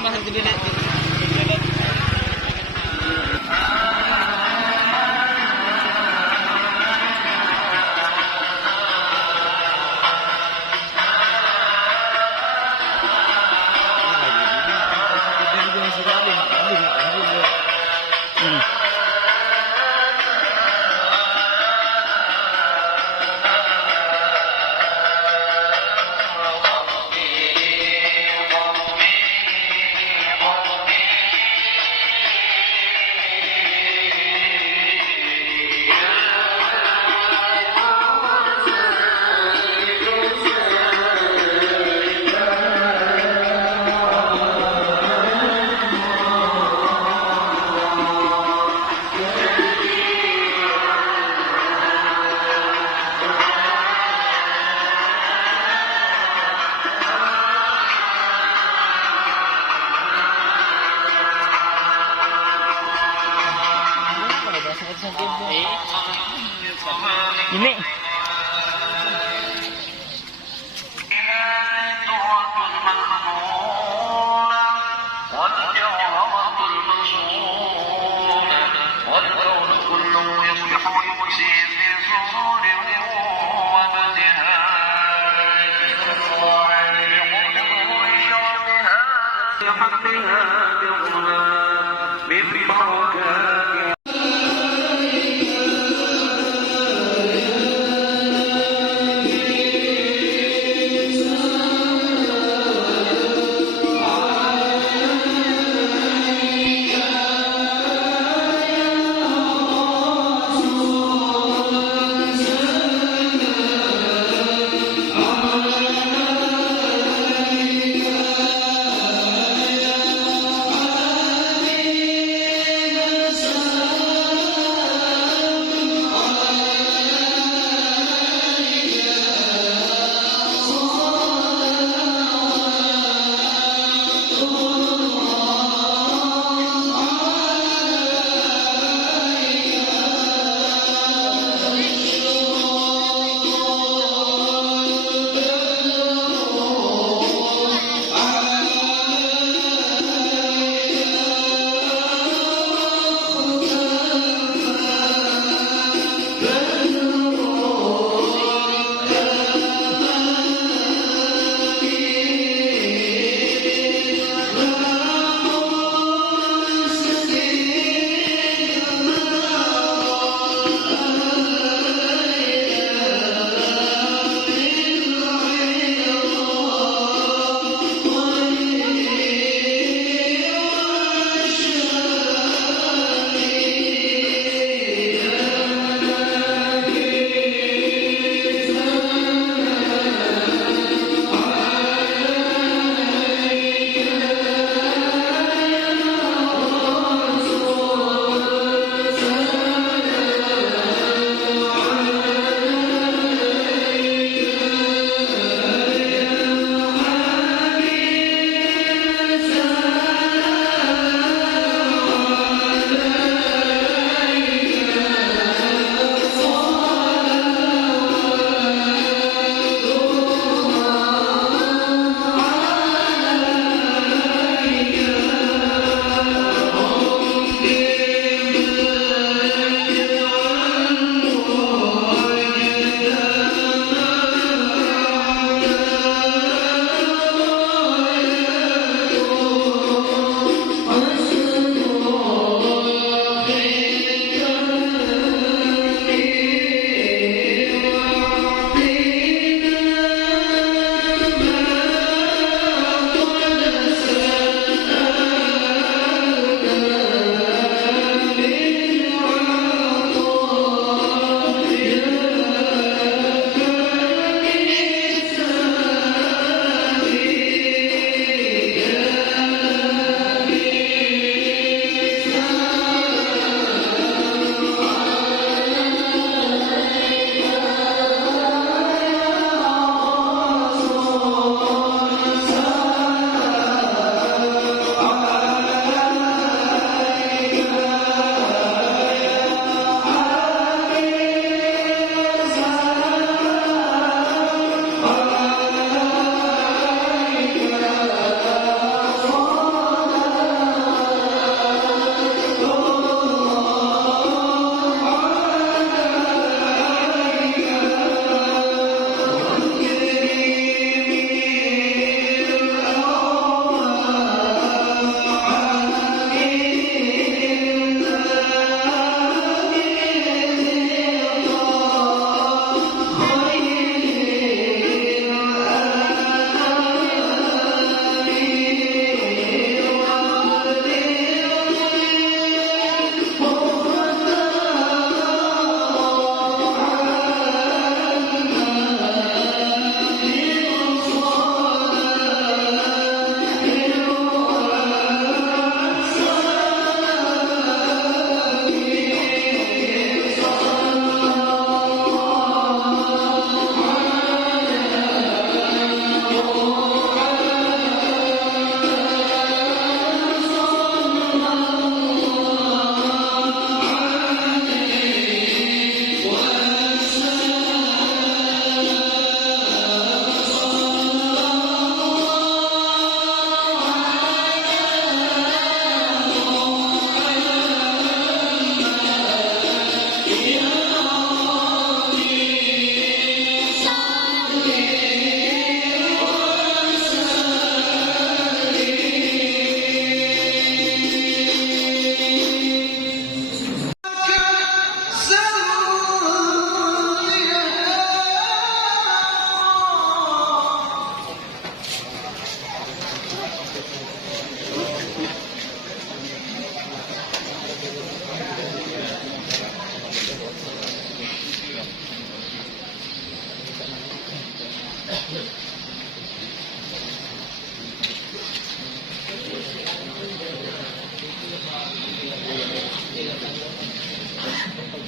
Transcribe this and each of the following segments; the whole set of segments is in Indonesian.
mahal din nila. Ini.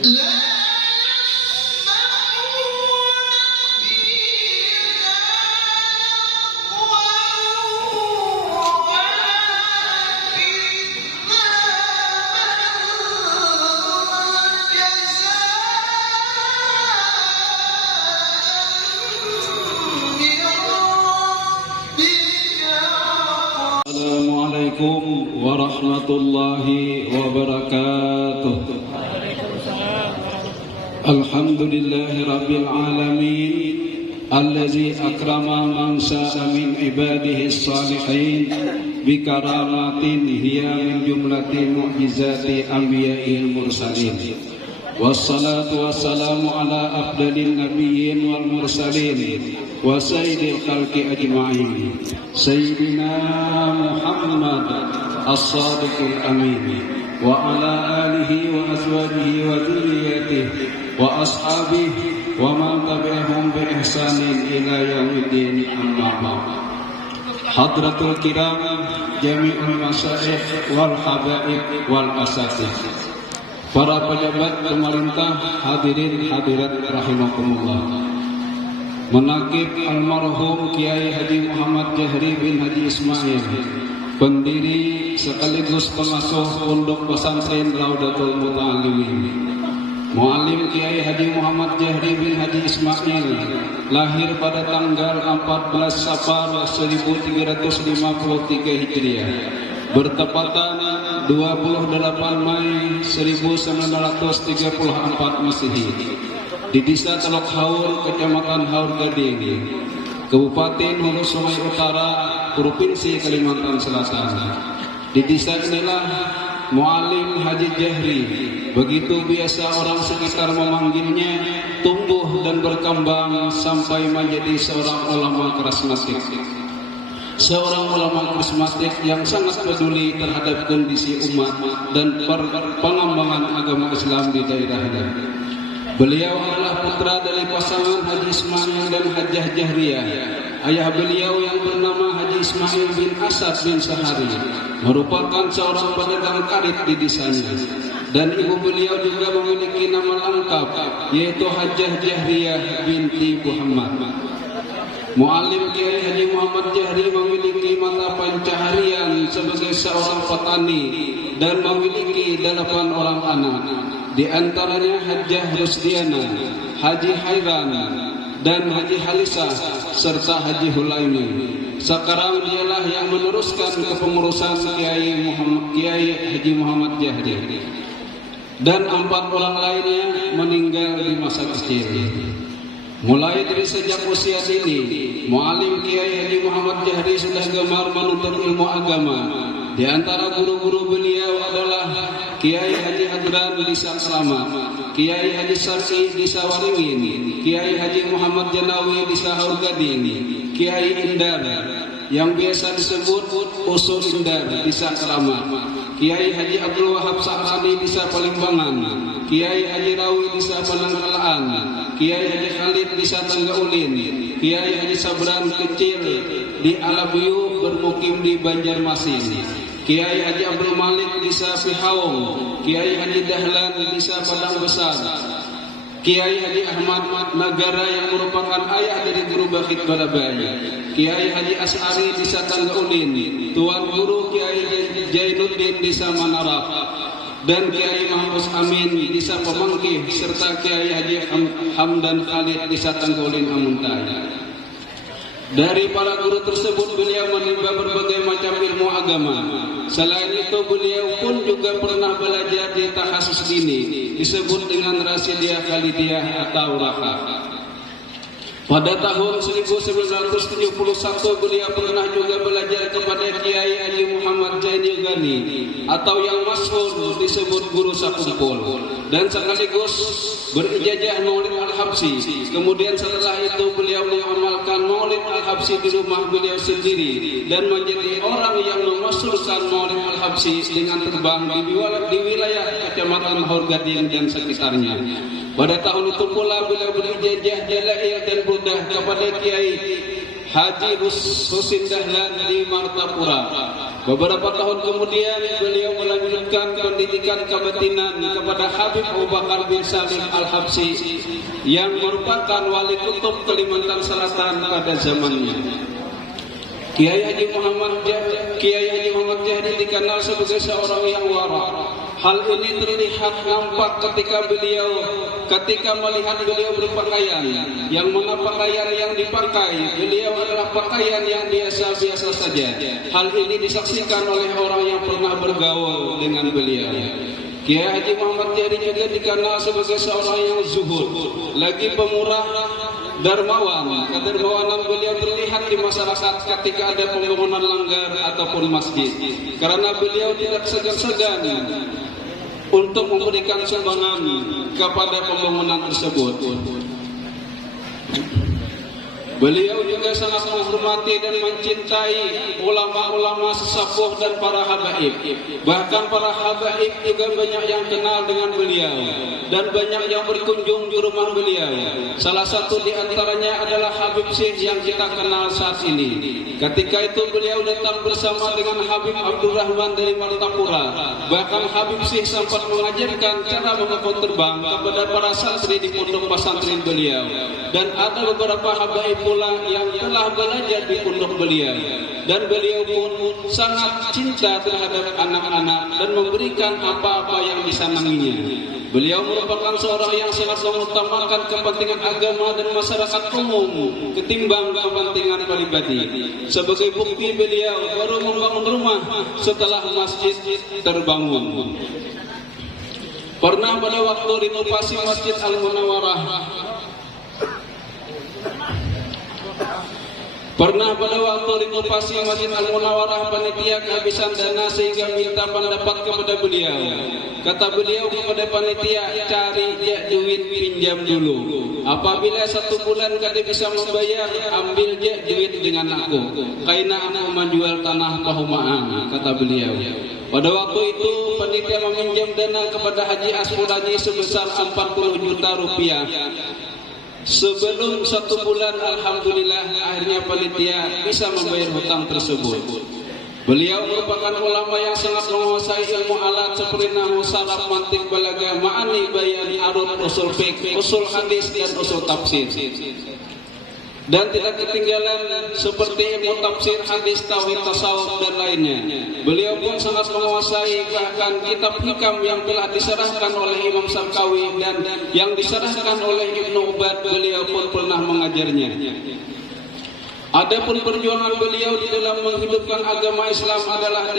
Assalamualaikum warahmatullahi wabarakatuh. Alhamdulillahi rabbil alamin allazi akrama man syaa min ibadihi as-salihin bi karamatin hiya min jumlati mu'jizati anbiya'il mursalin. Wassalatu wassalamu ala afdalin nabiyyin wal mursalin wa sayyidil khalqi ajma'in sayyidina Muhammad as-sadiqil amin wa ala alihi wa azwajihi wa dhurriyyatihi wa ashabihi wa man tabi'ahum bi ihsanin ila yaumiddin, amma ba'd. Hadratul kiram jami'ul masyayikh wal habaib wal asatidz, para pejabat pemerintah, hadirin hadirat rahimakumullah. Menakib almarhum Kiai Haji Muhammad Jahri bin Haji Ismail, pendiri sekaligus pengasuh Pondok Pesantren Raudatul Muta'allimin. Muallim Kiai Haji Muhammad Jahri bin Haji Ismail lahir pada tanggal 14 Safar 1353 Hijriah, bertepatan 28 Mei 1934 Masehi, di Desa Telok Haur, Kecamatan Haur Gading, Kabupaten Hulu Sungai Utara, Provinsi Kalimantan Selatan. Di desa inilah Muallim Haji Jahri, begitu biasa orang sekitar memanggilnya, tumbuh dan berkembang sampai menjadi seorang ulama karismatik. Seorang ulama karismatik yang sangat peduli terhadap kondisi umat dan pengembangan agama Islam di daerahnya. Beliau adalah putra dari pasangan Haji Ismail dan Hajjah Jahriyah. Ayah beliau yang bernama Haji Ismail bin Asad bin Sahari merupakan seorang pedagang karet di desanya. Dan ibu beliau juga memiliki nama lengkap, yaitu Hajjah Jahriyah binti Muhammad. Muallim Kiai Haji Muhammad Jahri memiliki mata pencaharian sebagai seorang petani dan memiliki 8 orang anak. Di antaranya Hajjah Rusdiana, Haji Hairan, dan Haji Halisa, serta Haji Hulaimi. Sekarang dialah yang meneruskan kepengurusan Kiai Haji Muhammad Jahri. Dan 4 orang lainnya meninggal di masa kecil. Mulai dari sejak usia dini, Muallim Kiai Haji Muhammad Jahri sudah gemar menuntut ilmu agama. Di antara guru-guru beliau adalah Kiai Haji Hadran di Saksama, Kiai Haji Sarsi di Sawaringin, Kiai Haji Muhammad Janawi di Sahaur Gading, Kiai Indar yang biasa disebut Usul Indar di Sakramat, Kiai Haji Abdul Wahab Sahrani di Sapalimbangan, Kiai Haji Rawi di Sapanangkalaan, Kiai Haji Khalid di Satanggaulin, Kiai Haji Sabran Kecil di Alabiu bermukim di Banjarmasin, Kiai Haji Abdul Malik di Sapihaung, Kiai Haji Dahlan di Padang Besar, Kiai Haji Ahmad Nagara yang merupakan ayah dari Guru Bakhit Balabaya, Kiai Haji As'ari di Satanggaulin, Tuan Guru Kiai Jainuddin di Manarap, dan Kiai Mahfuz Amin di Pemangkih, serta Kiai Haji Hamdan Khalid di Satanggaulin Amuntai. Dari para guru tersebut beliau menimba berbagai macam ilmu agama. Selain itu beliau pun juga pernah belajar di takhasus dini, disebut dengan Rasidiyah Khalidiyah atau Raka. Pada tahun 1971 beliau pernah juga belajar kepada Kiai Haji Muhammad Zainul Ghani atau yang masyhur disebut Guru Sakumpul, dan sekaligus berijazah Maulid Al-Habsyi. Kemudian setelah itu beliau mengamalkan Maulid Al-Habsyi di rumah beliau sendiri dan menjadi orang yang memasyhurkan Maulid Al-Habsyi dengan terbang di wilayah Kecamatan Haur Gading dan sekitarnya. Pada tahun itu pula beliau berijazah Jalail dan Burdah kepada Kiai Haji Husin Dahlan di Martapura. Beberapa tahun kemudian beliau melanjutkan pendidikan kebatinan kepada Habib Abu Bakar bin Salim Al-Habsyi yang merupakan wali kutub Kalimantan Selatan pada zamannya. Kiai Haji Muhammad Jahri dikenal sebagai seorang yang wara. Hal ini terlihat nampak ketika melihat beliau berpakaian, yang mana pakaian yang dipakai beliau adalah pakaian yang biasa-biasa saja. Hal ini disaksikan oleh orang yang pernah bergaul dengan beliau. Kiai Haji Muhammad Jahri juga dikenal sebagai seorang yang zuhud, lagi pemurah, dermawan. Kedermawanan beliau terlihat di masyarakat ketika ada pembangunan langgar ataupun masjid, karena beliau tidak segan-segan untuk memberikan sumbangan kepada pembangunan tersebut. Beliau juga sangat menghormati dan mencintai ulama-ulama sesepuh dan para habaib. Bahkan para habaib juga banyak yang kenal dengan beliau dan banyak yang berkunjung di rumah beliau. Salah satu di antaranya adalah Habib Syekh yang kita kenal saat ini. Ketika itu beliau datang bersama dengan Habib Abdul Rahman dari Martapura. Bahkan Habib Syekh sempat mengajarkan cara mengepung terbang kepada para santri di pondok pesantren beliau. Dan ada beberapa habaib pula yang telah belajar di pondok beliau, dan beliau pun sangat cinta terhadap anak-anak dan memberikan apa-apa yang disenanginya. Beliau merupakan seorang yang sangat mengutamakan kepentingan agama dan masyarakat umum ketimbang kepentingan pribadi. Sebagai bukti, beliau baru membangun rumah setelah masjid terbangun. Pernah pada waktu renovasi Masjid Al-Munawwarah, panitia kehabisan dana sehingga minta pendapat kepada beliau. Kata beliau kepada panitia, cari duit pinjam dulu. Apabila 1 bulan kada bisa membayar, ambil duit dengan aku. Karena aku menjual tanah Pahumaan, kata beliau. Pada waktu itu panitia meminjam dana kepada Haji Asmurani sebesar 40 juta rupiah. Sebelum 1 bulan, alhamdulillah, akhirnya panitia bisa membayar hutang tersebut. Beliau merupakan ulama yang sangat menguasai ilmu alat seperti nahwu, saraf, mantik, balaghah, ma'ani, bayan, arud, usul fiqh, usul hadis dan usul tafsir. Dan tidak ketinggalan seperti ilmu tafsir, hadis, tauhid, tasawuf dan lainnya. Beliau pun sangat menguasai bahkan kitab hikam yang telah diserahkan oleh Imam Sarkawi dan yang diserahkan oleh Ibnu Ubad, beliau pun pernah mengajarnya. Adapun perjuangan beliau di dalam menghidupkan agama Islam adalah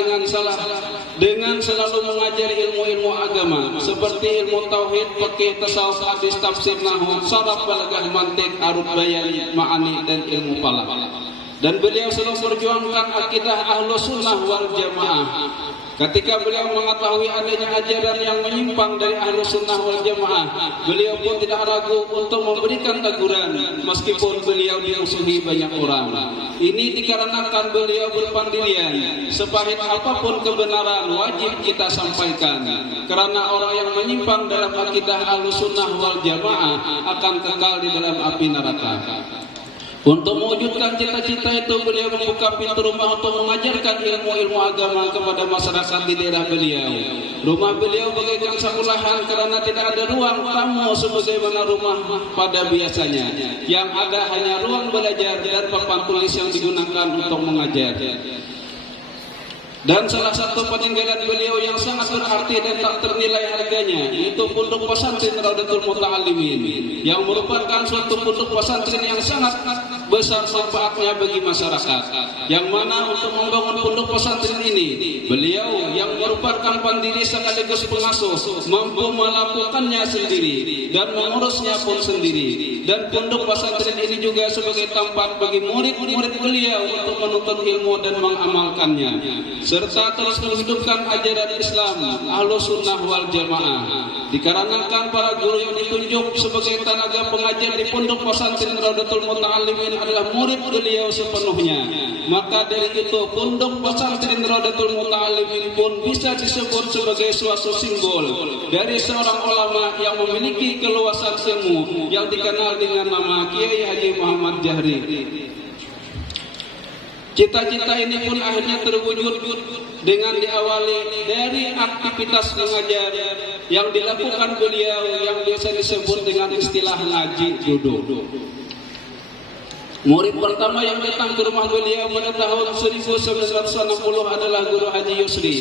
dengan selalu mengajari ilmu-ilmu agama seperti ilmu tauhid, fikih, tasawuf, hadis, tafsir, nahwu, saraf, balaghah, mantik, arud, bayan, ma'ani dan ilmu falak. Dan beliau selalu memperjuangkan akidah Ahlus Sunnah wal Jamaah. Ketika beliau mengetahui adanya ajaran yang menyimpang dari Ahlus Sunnah wal Jamaah, beliau pun tidak ragu untuk memberikan teguran meskipun beliau dimusuhi banyak orang. Ini dikarenakan beliau berpendirian, sepahit apapun kebenaran wajib kita sampaikan, karena orang yang menyimpang dalam akidah Ahlus Sunnah wal Jamaah akan kekal di dalam api neraka. Untuk mewujudkan cita-cita itu, beliau membuka pintu rumah untuk mengajarkan ilmu-ilmu agama kepada masyarakat di daerah beliau. Rumah beliau bagaikan sekolahan karena tidak ada ruang tamu sebagaimana rumah pada biasanya. Yang ada hanya ruang belajar dan papan tulis yang digunakan untuk mengajar. Dan salah satu peninggalan beliau yang sangat berarti dan tak ternilai harganya yaitu pondok pesantren Raudatul Muta'allimin, yang merupakan suatu pondok pesantren yang sangat besar manfaatnya bagi masyarakat. Yang mana untuk membangun pondok pesantren ini, beliau yang merupakan pendiri sekaligus pengasuh mampu melakukannya sendiri dan mengurusnya pun sendiri. Dan pondok pesantren ini juga sebagai tempat bagi murid-murid beliau untuk menuntut ilmu dan mengamalkannya, serta terus menghidupkan ajaran Islam Ahlus Sunnah wal Jamaah. Dikarenakan para guru yang ditunjuk sebagai tenaga pengajar di pondok pesantren Raudatul Muta'allimin adalah murid beliau sepenuhnya, maka dari itu pondok pesantren Raudatul Muta'allimin pun bisa disebut sebagai suatu simbol dari seorang ulama yang memiliki keluasan ilmu yang dikenal dengan nama Kiai Haji Muhammad Jahri. Cita-cita ini pun akhirnya terwujud dengan diawali dari aktivitas mengajar yang dilakukan beliau yang biasa disebut dengan istilah ngaji duduk. Murid pertama yang datang ke rumah beliau pada tahun 1960 adalah Guru Haji Yusri,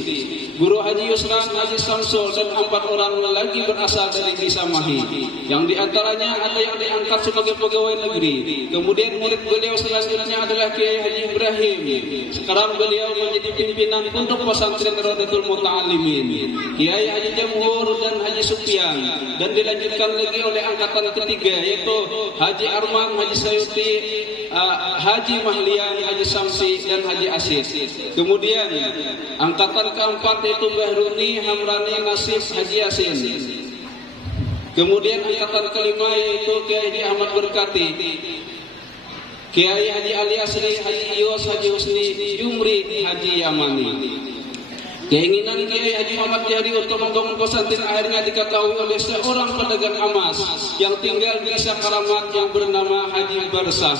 Guru Haji Yusran, Haji Samsul, dan 4 orang lagi berasal dari Desa Mahi. Yang diantaranya ada yang diangkat sebagai pegawai negeri. Kemudian murid beliau selanjutnya adalah Kiai Haji Ibrahim. Sekarang beliau menjadi pimpinan Pondok Pesantren Radatul Muta'alimin, Kiai Haji Jamhur dan Haji Sufyan, dan dilanjutkan lagi oleh angkatan ketiga yaitu Haji Arman, Haji Sayuti, Haji Mahlian, Haji Samsi, dan Haji Asis. Kemudian angkatan keempat yaitu Bahruni, Hamrani, Nasif, Haji Yasin. Kemudian angkatan kelima yaitu Kiai Haji Ahmad Berkati, Kiai Haji Ali Asri, Haji Yos, Haji Husni, Jumri, Haji Yamani. Keinginan Kiai Haji Muhammad Jahri untuk membangun pesantren akhirnya diketahui oleh seorang pedagang emas yang tinggal di Desa Karamat yang bernama Haji Bersah.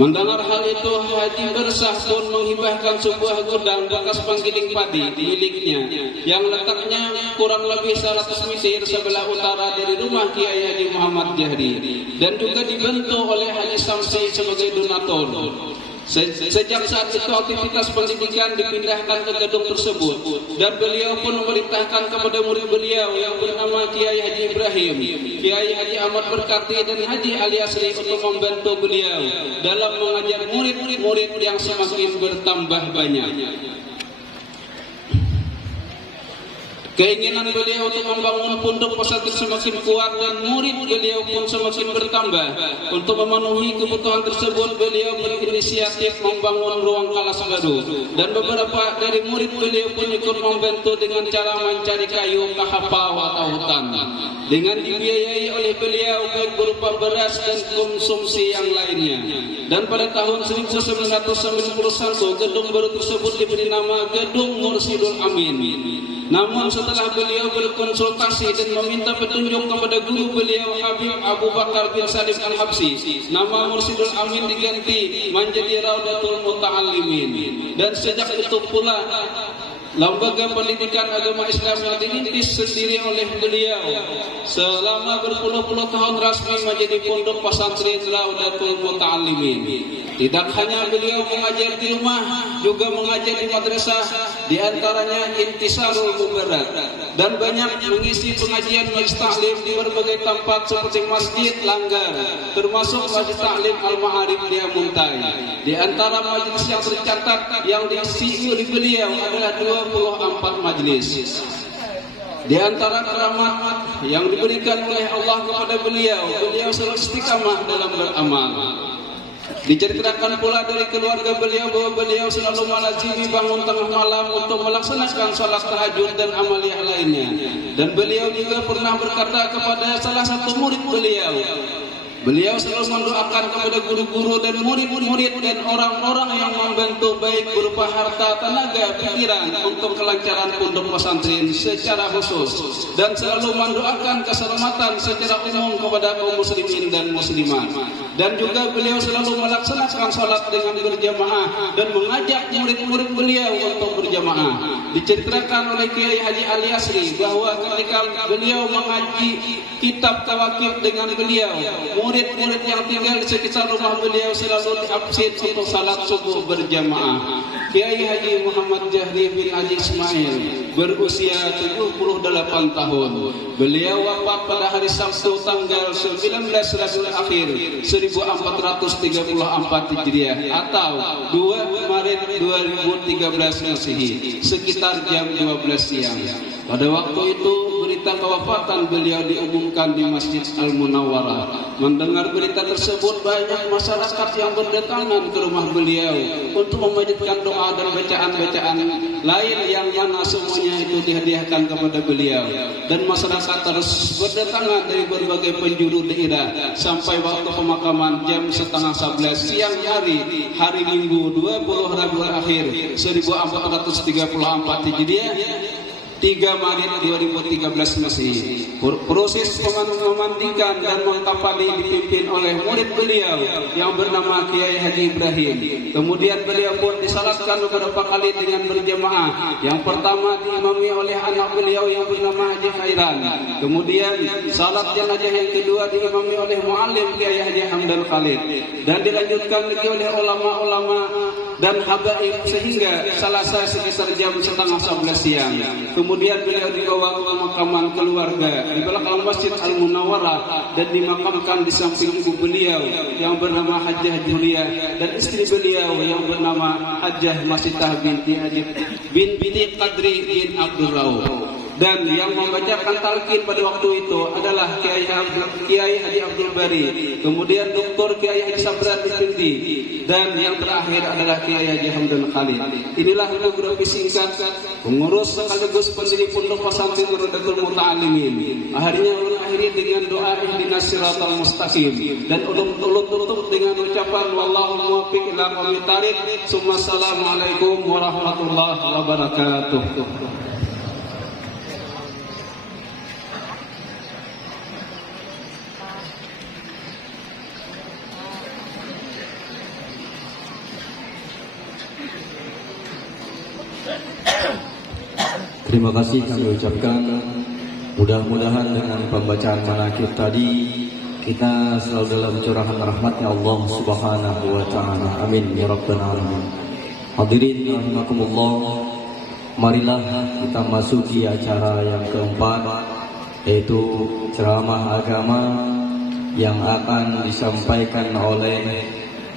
Mendengar hal itu, Haji Bersah pun menghibahkan sebuah gudang bekas penggiling padi miliknya yang letaknya kurang lebih 100 meter sebelah utara dari rumah Kiai Haji Muhammad Jahri, dan juga dibantu oleh Haji Samsi sebagai donatur. Sejak saat itu aktivitas pendidikan dipindahkan ke gedung tersebut, dan beliau pun memerintahkan kepada murid beliau yang bernama Kiai Haji Ibrahim, Kiai Haji Ahmad Berkati, dan Haji Ali Asri untuk membantu beliau dalam mengajar murid-murid yang semakin bertambah banyak. Keinginan beliau untuk membangun pondok pesantren semakin kuat dan murid beliau pun semakin bertambah. Untuk memenuhi kebutuhan tersebut, beliau berinisiatif membangun ruang kelas baru, dan beberapa dari murid beliau pun ikut membantu dengan cara mencari kayu ke hafau atau hutan, dengan dibiayai oleh beliau baik berupa beras dan konsumsi yang lainnya. Dan pada tahun 1991 gedung baru tersebut diberi nama Gedung Mursidul Amin. Namun setelah beliau berkonsultasi dan meminta petunjuk kepada guru beliau Habib Abu Bakar bin Salim Al-Habsi, nama Mursidul Amin diganti menjadi Raudatul Muta'alimin. Dan sejak itu pula lembaga pendidikan agama Islam yang dirintis sendiri oleh beliau selama berpuluh-puluh tahun resmi menjadi Pondok Pesantren Raudatul Muta'alimin. Tidak hanya beliau mengajar di rumah, juga mengajar di madrasah, di antaranya Intisarul Mubarak, dan banyak mengisi pengajian majlis taklim di berbagai tempat seperti Masjid Langgar, termasuk Majlis Taklim Al-Ma'arif di Amuntai. Di antara majlis yang tercatat yang diisi oleh beliau adalah 24 majlis. Di antara keramat yang diberikan oleh Allah kepada beliau selalu istiqamah dalam beramal. Diceritakan pula dari keluarga beliau bahwa beliau selalu melazimi bangun tengah malam untuk melaksanakan salat tahajud dan amaliyah lainnya. Dan beliau juga pernah berkata kepada salah satu murid beliau selalu mendoakan kepada guru-guru dan murid-murid dan orang-orang yang membantu baik berupa harta, tenaga, pikiran untuk kelancaran pondok pesantren secara khusus, dan selalu mendoakan keselamatan secara umum kepada kaum muslimin dan muslimat. Dan juga beliau selalu melaksanakan salat dengan berjamaah dan mengajak murid-murid beliau untuk berjamaah. Diceritakan oleh Kiai Haji Ali Asri bahwa ketika beliau mengaji kitab tawakif dengan beliau, murid-murid yang tinggal di sekitar rumah beliau selalu diabsen untuk salat subuh berjamaah. Kiai Haji Muhammad Jahri bin Haji Ismail berusia 78 tahun. Beliau wafat pada hari Sabtu tanggal 19 Rabiul Akhir 1434 Hijriah atau 2 Maret 2013 Masehi sekitar jam 12 siang. Pada waktu itu berita kewafatan beliau diumumkan di Masjid Al-Munawwarah. Mendengar berita tersebut, banyak masyarakat yang berdatangan ke rumah beliau untuk memanjatkan doa dan bacaan-bacaan lain yang mana semuanya itu dihadiahkan kepada beliau. Dan masyarakat terus berdatangan dari berbagai penjuru daerah sampai waktu pemakaman jam setengah 11 siang hari Minggu 20 Rabiul Akhir 1434 Hijriah. 3 Maret 2013 Masehi. Proses memandikan dan mengkafani dipimpin oleh murid beliau yang bernama Kiai Haji Ibrahim. Kemudian beliau pun disalatkan beberapa kali dengan berjamaah. Yang pertama diimami oleh anak beliau yang bernama Haji Khairan. Kemudian salat jenazah yang kedua diimami oleh muallim Kiai Haji Hamdan Khalid, dan dilanjutkan lagi oleh ulama-ulama dan habaib sehingga selesai sekitar jam setengah 11 siang. Kemudian beliau dibawa ke pemakaman keluarga di belakang Masjid Al-Munawwarah dan dimakamkan di samping ibu beliau yang bernama Hajjah Julia dan istri beliau yang bernama Hajjah Masitah binti Qadri bin Abdul Rauf. Dan yang membacakan talqin pada waktu itu adalah Kiai Haji Abdul Bari, kemudian Dr. Kiai Haji Sabran Effendi, dan yang terakhir adalah Kiai Haji Hamdan Khalid. Inilah biografi singkat pengurus sekaligus pendiri Pondok Pesantren Rodatul Muta'allimin. Akhirnya mengakhiri dengan doa ihdinas siratal mustaqim dan ulun tutup dengan ucapan wallahu muwaffiq ila aqwamit thariq. Assalamualaikum warahmatullahi wabarakatuh. Terima kasih kami ucapkan. Mudah-mudahan dengan pembacaan manaqib tadi kita selalu dalam curahan rahmatnya Allah Subhanahu wa taala. Amin ya rabbal alamin. Hadirin rahimakumullah, marilah kita masuki acara yang keempat, yaitu ceramah agama yang akan disampaikan oleh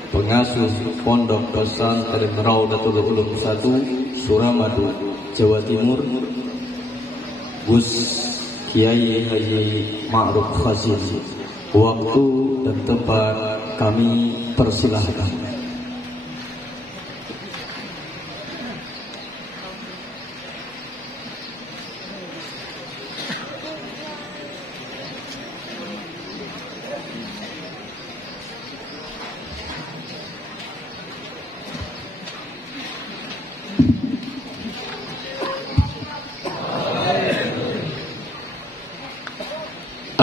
pengasuh Pondok Pesantren Raudatul Ulum 1 Suramadu, Jawa Timur, Gus Kiai Haji Ma'ruf Fazil. Waktu dan tempat kami persilahkan.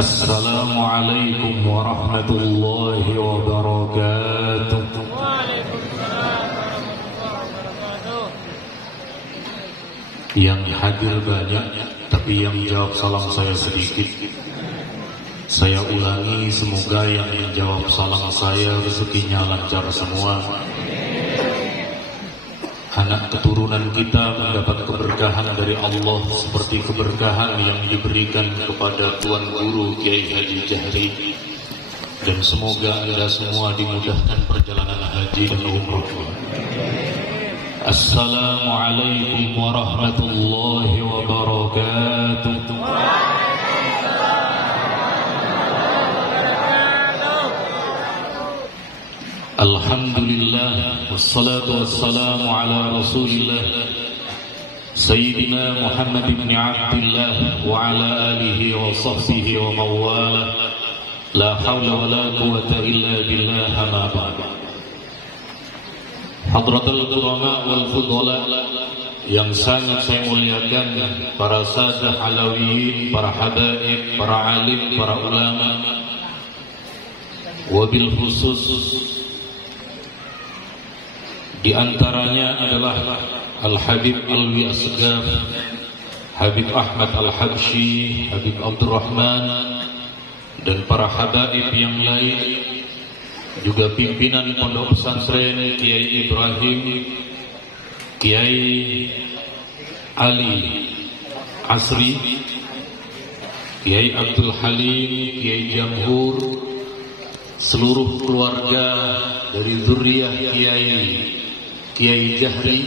Assalamualaikum warahmatullahi wabarakatuh. Yang hadir banyak, tapi yang jawab salam saya sedikit. Saya ulangi, semoga yang menjawab salam saya rezekinya lancar semua. Anak keturunan kita mendapat keberkahan dari Allah seperti keberkahan yang diberikan kepada Tuan Guru Kiai Haji Jahri. Dan semoga Anda semua dimudahkan perjalanan haji dan umroh. Assalamualaikum warahmatullahi wabarakatuh. Alhamdulillah, wassalatu wassalamu ala rasulillah Sayyidina Muhammad ibn Abdillah wa ala alihi wa sahbihi wa mawala. La hawla wa la quwata illa billah, ma ba'd. Hadratul ulama wal fudala yang sangat saya muliakan, para sadah alawiyin, para habaib, para alim, para ulama, wabil khusus di antaranya adalah Al-Habib Alwi Asgaf, Habib Ahmad Al-Habsyi, Habib Abdurrahman, dan para habaib yang lain, juga pimpinan Pondok Pesantren Kiai Ibrahim, Kiai Ali Asri, Kiai Abdul Halim, Kiai Jamhur, seluruh keluarga dari zuriyah Kiai Jahri,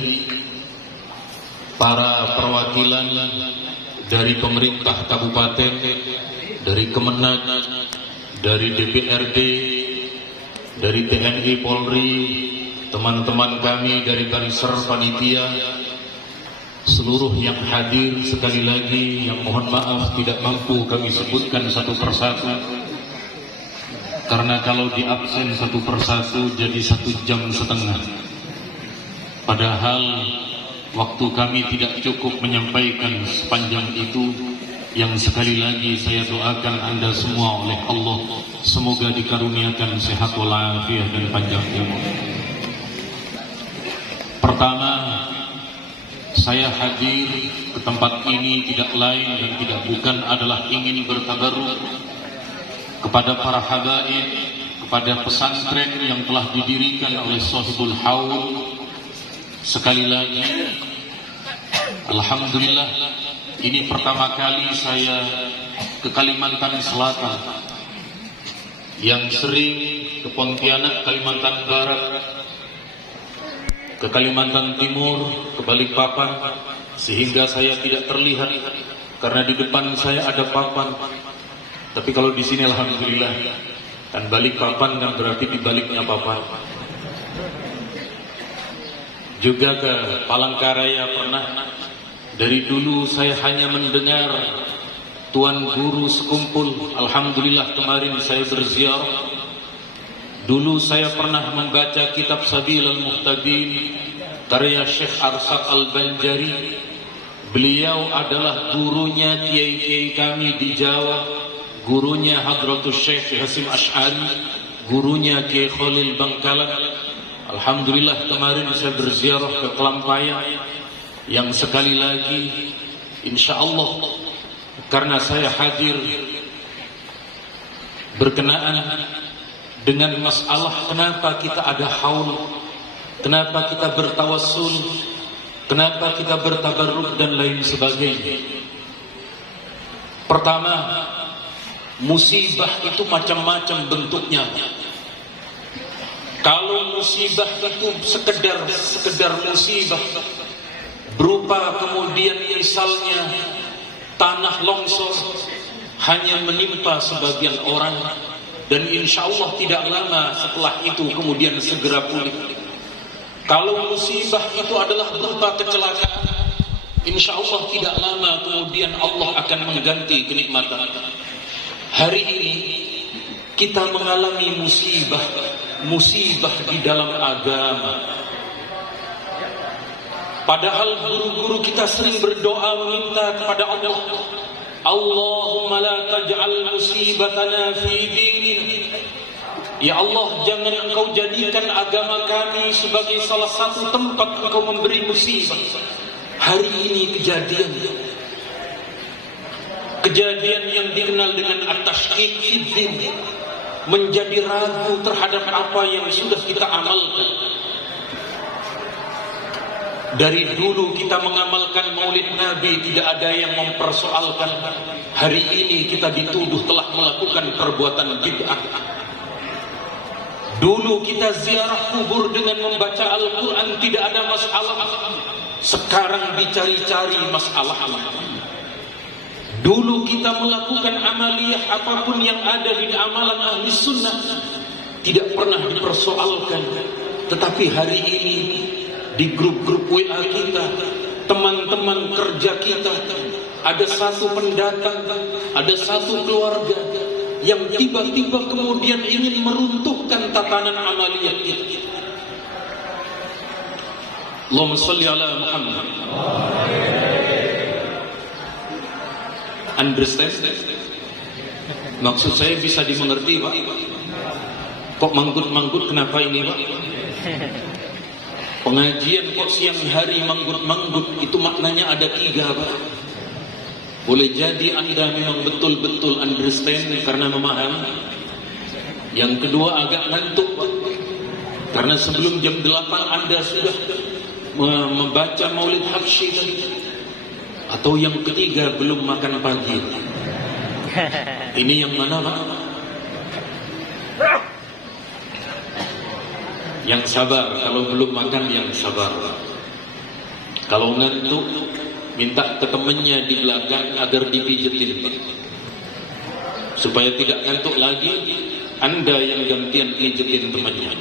para perwakilan dari pemerintah kabupaten, dari Kemenag, dari DPRD, dari TNI Polri, teman-teman kami dari Banser Panitia, seluruh yang hadir sekali lagi yang mohon maaf tidak mampu kami sebutkan satu persatu. Karena kalau di absen satu persatu jadi 1,5 jam. Padahal waktu kami tidak cukup menyampaikan sepanjang itu. Yang sekali lagi saya doakan Anda semua oleh Allah, semoga dikaruniakan sehat walafiat dan panjang umur. Pertama, saya hadir ke tempat ini tidak lain dan tidak bukan adalah ingin bertabarruk kepada para habaib, kepada pesantren yang telah didirikan oleh Shahibul Haul. Sekali lagi, alhamdulillah, ini pertama kali saya ke Kalimantan Selatan. Yang sering ke Pontianak, Kalimantan Barat, ke Kalimantan Timur, ke Balikpapan, sehingga saya tidak terlihat karena di depan saya ada papan. Tapi kalau di sini alhamdulillah, dan Balikpapan kan berarti di baliknya papan. Juga ke Palangkaraya pernah. Dari dulu saya hanya mendengar tuan guru sekumpul. Alhamdulillah kemarin saya berziarah. Dulu saya pernah membaca kitab Sabilul Muhtadin karya Syekh Arsyad Al-Banjari. Beliau adalah gurunya kiai-kiai kami di Jawa, gurunya Hadratus Syekh Hasim Ash'ari, gurunya Kiai Khalil Bangkalan. Alhamdulillah kemarin saya berziarah ke Kelampayang. Yang sekali lagi insya Allah, karena saya hadir berkenaan dengan masalah kenapa kita ada haul, kenapa kita bertawassul, kenapa kita bertabarruk dan lain sebagainya. Pertama, musibah itu macam-macam bentuknya. Kalau musibah itu sekedar musibah, berupa kemudian misalnya tanah longsor hanya menimpa sebagian orang, dan insya Allah tidak lama setelah itu kemudian segera pulih. Kalau musibah itu adalah berupa kecelakaan, insya Allah tidak lama kemudian Allah akan mengganti kenikmatan. Hari ini kita mengalami musibah di dalam agama. Padahal guru-guru kita sering berdoa meminta kepada Allah, Allahumma la taj'al musibatana fi dinina. Ya Allah, jangan Engkau jadikan agama kami sebagai salah satu tempat Engkau memberi musibah. Hari ini kejadian yang dikenal dengan at-tashkik fi din, menjadi ragu terhadap apa yang sudah kita amalkan. Dari dulu kita mengamalkan maulid Nabi, tidak ada yang mempersoalkan. Hari ini kita dituduh telah melakukan perbuatan bid'ah. Dulu kita ziarah kubur dengan membaca Al-Quran, tidak ada masalah. Sekarang dicari-cari masalah. Dulu kita melakukan amaliyah apapun yang ada di amalan ahli sunnah, tidak pernah dipersoalkan. Tetapi hari ini di grup-grup WA kita, teman-teman kerja kita, ada satu pendatang, ada satu keluarga yang tiba-tiba kemudian ingin meruntuhkan tatanan amaliyah kita. Allahumma salli ala Muhammad. Understand? Maksud saya bisa dimengerti, Pak? Kok manggut-manggut, kenapa ini, Pak? Pengajian kok siang hari manggut-manggut, itu maknanya ada 3, Pak. Boleh jadi Anda memang betul-betul understand karena memahami. Yang kedua agak ngantuk, Pak. Karena sebelum jam 8 Anda sudah membaca maulid habsyi tadi. Atau yang ketiga belum makan pagi. Ini yang mana, Pak? Yang sabar, kalau belum makan yang sabar. Kalau ngantuk, minta ke temannya di belakang agar dipijetin, Pak. Supaya tidak ngantuk lagi, Anda yang gantian pijetin temannya.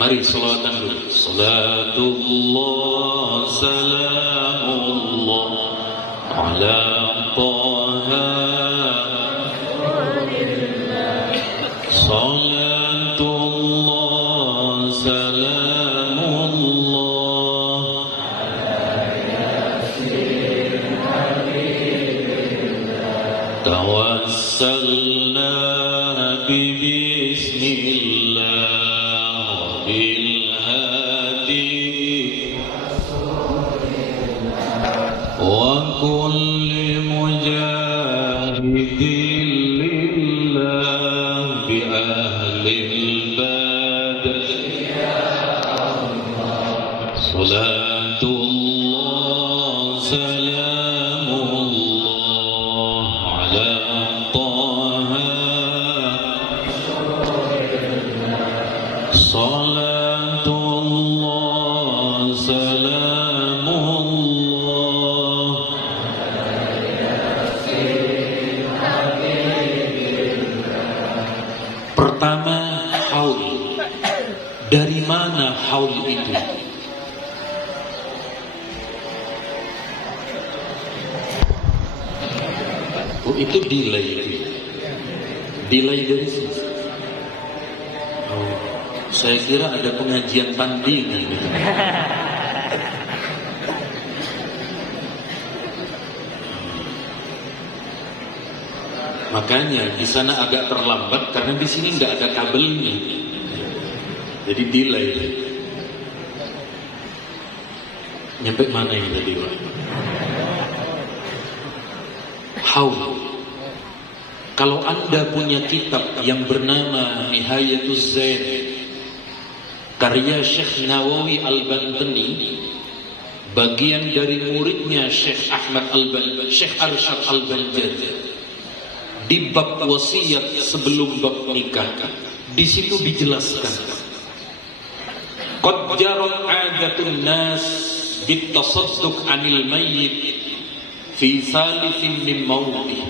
Mari salawatan dulu. Salatullah, salamullah ala Taha. Salatullah, salamullah وكل مجاهد لله بأهل البدر صلاة الله سلام الله على طه صلاة الله سلام الله. Pertama, haul. Dari mana haul itu? Oh, itu delay. Delay dari sini. Oh, saya kira ada pengajian tandingan gitu. Makanya di sana agak terlambat karena di sini nggak ada kabelnya, jadi delay. Nyampe mana yang tadi, Pak? Haul. Kalau Anda punya kitab yang bernama Nihayatuz Zain karya Syekh Nawawi Al-Bantani, bagian dari muridnya Syekh Ahmad Al-Banjari, Syekh Arsyad Al-Banjari, di bab wasiat sebelum bab nikah, di situ dijelaskan qad jarat 'adatun nas bitasadduq 'anil mayyit fi salisin min mautih.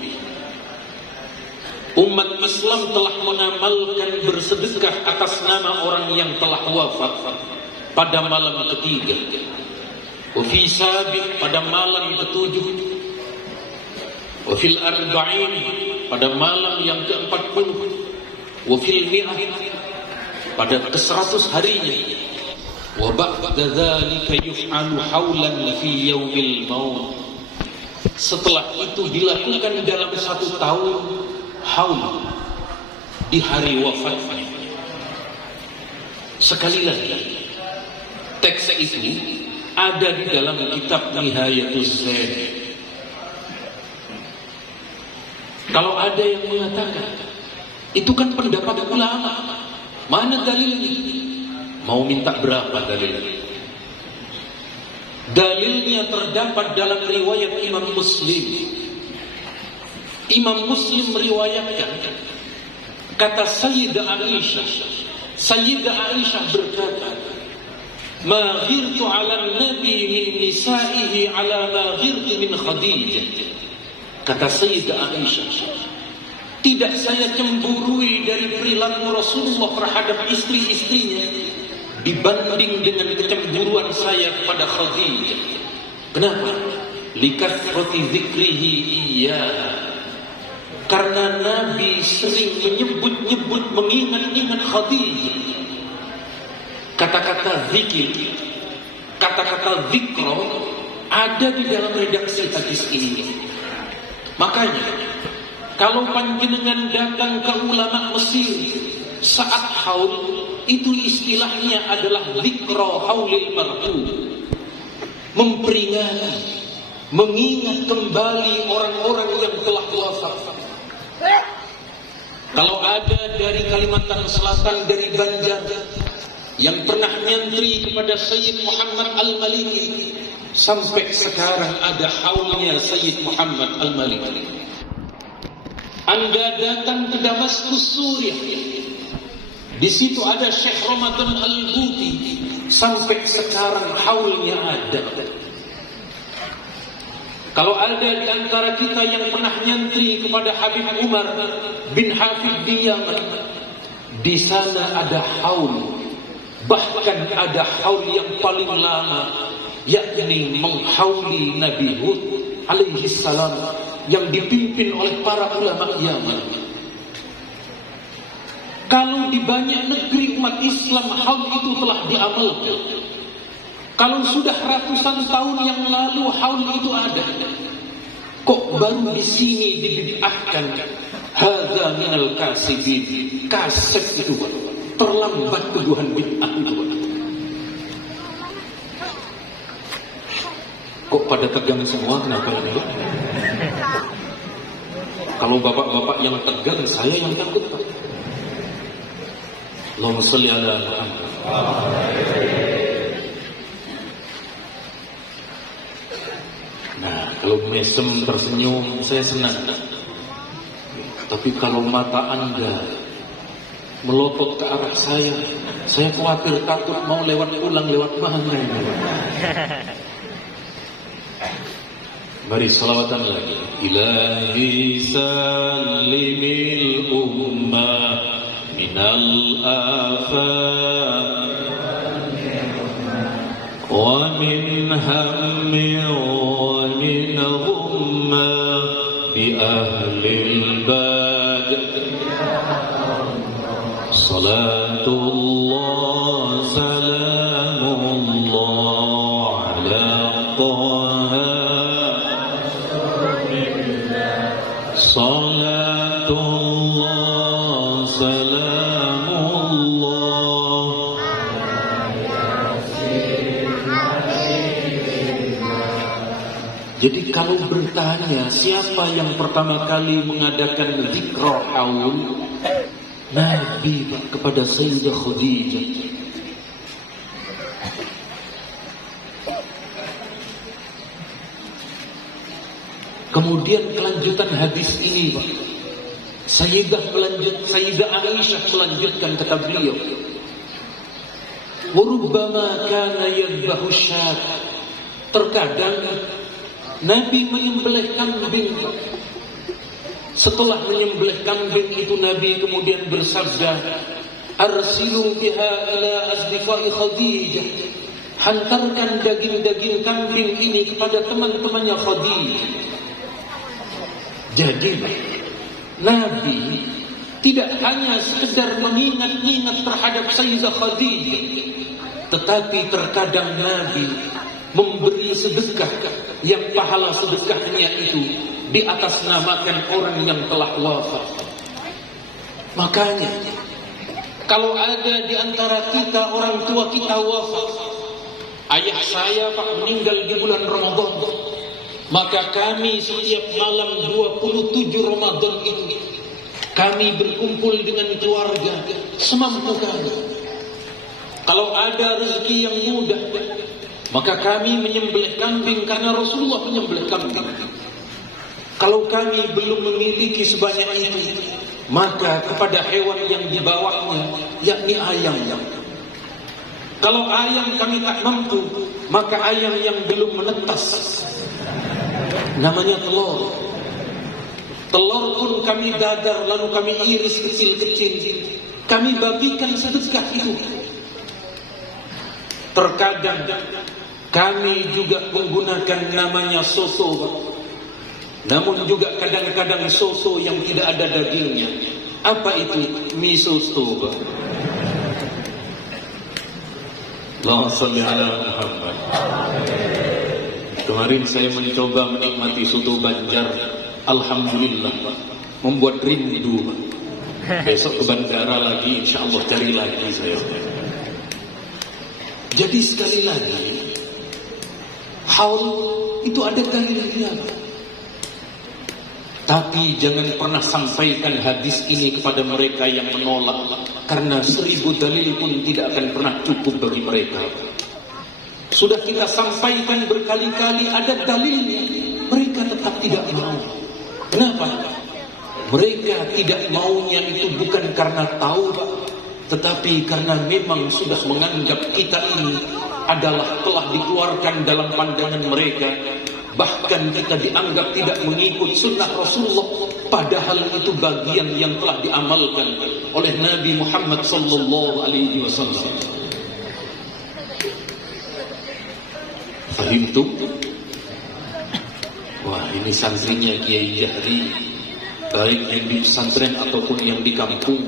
Umat Islam telah mengamalkan bersedekah atas nama orang yang telah wafat pada malam ketiga, wa fi sabi' pada malam ketujuh, wa fil arba'in pada malam yang ke-40, wa fil mi'ah pada ke-100 harinya, wa ba'da dzalika yuf'alu haulan fi yaumil maut. Setelah itu dilakukan dalam 1 tahun haul di hari wafatnya. Sekali lagi, teks itu ada di dalam kitab Nihayatuz Zain. Kalau ada yang mengatakan itu kan pendapat ulama, mana dalilnya? Mau minta berapa dalilnya? Dalilnya terdapat dalam riwayat Imam Muslim. Imam Muslim meriwayatkan, kata Sayyidah Aisyah, Sayyidah Aisyah berkata, "Ma ghirtu 'ala nabi min nisa'ihi 'ala ma ghirtu min Khadijah." Kata Sayyidah Aisyah, tidak saya cemburui dari perilaku Rasulullah terhadap istri-istrinya dibanding dengan kecemburuan saya kepada Khadijah. Kenapa? Likathrati dzikrihi iyyaha. Karena Nabi sering menyebut-nyebut, mengingat-ingat Khadijah. Kata-kata zikir, kata-kata zikro ada di dalam redaksi hadis ini. Makanya kalau panjenengan datang ke ulama Mesir saat haul, itu istilahnya adalah zikro haulil marhum, memperingati, mengingat kembali orang-orang yang telah wafat. Kalau ada dari Kalimantan Selatan, dari Banjar, yang pernah nyantri kepada Sayyid Muhammad Al-Maliki, sampai sekarang ada haulnya Sayyid Muhammad Al-Maliki. Anda datang ke Damaskus, Suriah, di situ ada Syekh Ramadan Al-Buti, sampai sekarang haulnya ada. Kalau ada di antara kita yang pernah nyantri kepada Habib Umar bin Hafid di Yaman, di sana ada haul. Bahkan ada haul yang paling lama, yakni menghauli Nabi Hud alaihi salam, yang dipimpin oleh para ulama Yaman. Kalau di banyak negeri umat Islam haul itu telah diamalkan, kalau sudah ratusan tahun yang lalu haul itu ada, kok baru di sini dibid'ahkan? Hadza minal kasibin. Kasib itu terlambat tuduhan bid'ah itu. pada tegang semua, kenapa ini? Kalau bapak-bapak yang tegang, saya yang takut, Pak. Allahumma sholli ala Muhammad. Nah, kalau mesem tersenyum, saya senang. Tapi kalau mata Anda melotot ke arah saya khawatir, takut mau lewat pulang lewat mana ini. Mari salawatan lagi. Ilahi salimil ummah minal afat wa min hammi wa min humma bi ahlil bad. Salatullah salamullah ala Taha. Salatullah salamullah. Jadi kalau bertanya siapa yang pertama kali mengadakan zikra haul, Nabi, Pak, kepada Sayyidah Khadijah. Kemudian kelanjutan hadis ini, Pak, Sayyidah Aisyah melanjutkan, kata beliau, "Warubbama kana yadbahu syat." Terkadang Nabi menyembelih kambing. Setelah menyembelih kambing itu, Nabi kemudian bersabda, "Arsilu biha ila asdiqai Khadijah." Hantarkan daging-daging kambing ini kepada teman-temannya Khadijah. Jadi Nabi tidak hanya sekedar mengingat-ingat terhadap Sayyidah Khadijah, tetapi terkadang Nabi memberi sedekah yang pahala sedekahnya itu di atas namakan orang yang telah wafat. Makanya kalau ada di antara kita orang tua kita wafat, ayah saya, Pak, meninggal di bulan Ramadan, maka kami setiap malam 27 Ramadan itu kami berkumpul dengan keluarga semampu kami. Kalau ada rezeki yang mudah, maka kami menyembelih kambing karena Rasulullah menyembelih kambing. Kalau kami belum memiliki sebanyak itu, maka kepada hewan yang di bawahnya, yakni ayam. Kalau ayam kami tak mampu, maka ayam yang belum menetas, namanya telur. Telur pun kami dadar, lalu kami iris kecil-kecil, kami bagikan sedekah itu. Terkadang kami juga menggunakan namanya soso, namun juga kadang-kadang soso yang tidak ada dagingnya. Apa itu? Mie soto. Allahumma shalli ala Muhammad. Kemarin saya mencoba menikmati soto Banjar. Alhamdulillah, Pak, membuat rindu, Pak. Besok ke bandara lagi, insya Allah cari lagi saya. Jadi sekali lagi, haul itu ada dalilnya. Tapi jangan pernah sampaikan hadis ini kepada mereka yang menolak, karena 1000 dalil pun tidak akan pernah cukup bagi mereka. Sudah kita sampaikan berkali-kali ada dalilnya, mereka tetap tidak mau. Kenapa? Mereka tidak maunya itu bukan karena tahu, Pak, tetapi karena memang sudah menganggap kita ini adalah telah dikeluarkan dalam pandangan mereka. Bahkan kita dianggap tidak mengikut sunnah Rasulullah, padahal itu bagian yang telah diamalkan oleh Nabi Muhammad sallallahu alaihi wasallam. Fahim tuh? Wah, ini santrinya Kiai Jahri, baik yang di pesantren ataupun yang di kampung,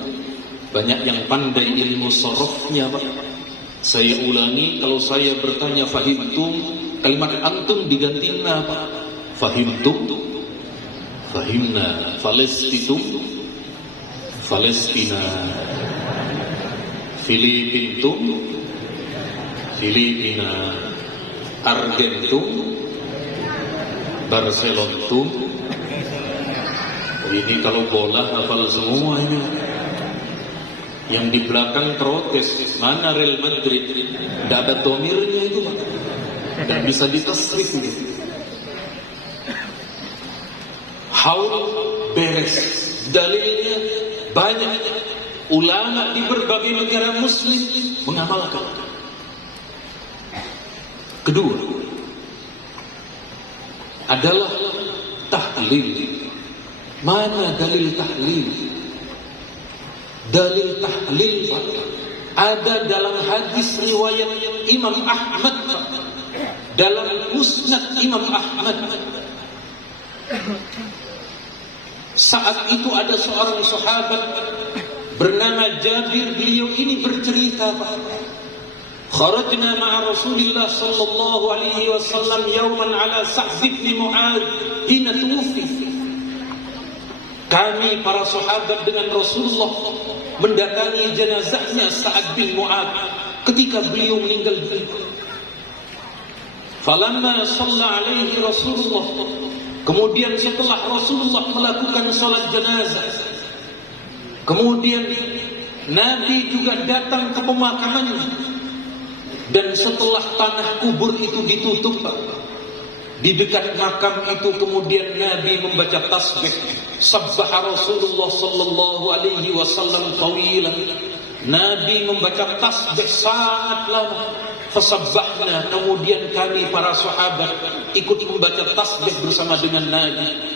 banyak yang pandai ilmu sorofnya, Pak. Saya ulangi, kalau saya bertanya fahimtum, kalimat antum digantikan apa? Fahimtum, fahimna, falestitum, Palestina, Filipintum, Filipina, Argentum, Barcelona tuh. Ini kalau bola hafal semua ini. Yang di belakang protes, mana Real Madrid? Tidak ada domirnya itu, Pak. Dan bisa ditasrif gitu. Haul beres, dalilnya banyak. Ulama di berbagai negara Muslim mengamalkan. Kedua adalah tahlil. Mana dalil tahlil? Dalil tahlil ada dalam hadis riwayat Imam Ahmad, dalam musnad Imam Ahmad. Saat itu ada seorang sahabat bernama Jabir, beliau ini bercerita, kharajna ma'a Rasulillah sallallahu alaihi wasallam yawman ala Sa'd bin Mu'adz hina tuwfi. Kami para sahabat dengan Rasulullah mendatangi jenazahnya Sa'd bin Mu'adz ketika beliau meninggal dunia. Falamma shalla alaihi Rasulullah, kemudian setelah Rasulullah melakukan salat jenazah, kemudian Nabi juga datang ke pemakamannya. Dan setelah tanah kubur itu ditutup, di dekat makam itu kemudian Nabi membaca tasbih. Sabbaha Rasulullah sallallahu alaihi wasallam tawilan. Nabi membaca tasbih sangat lama. Fasabbahna, kemudian kami para sahabat ikut membaca tasbih bersama dengan Nabi.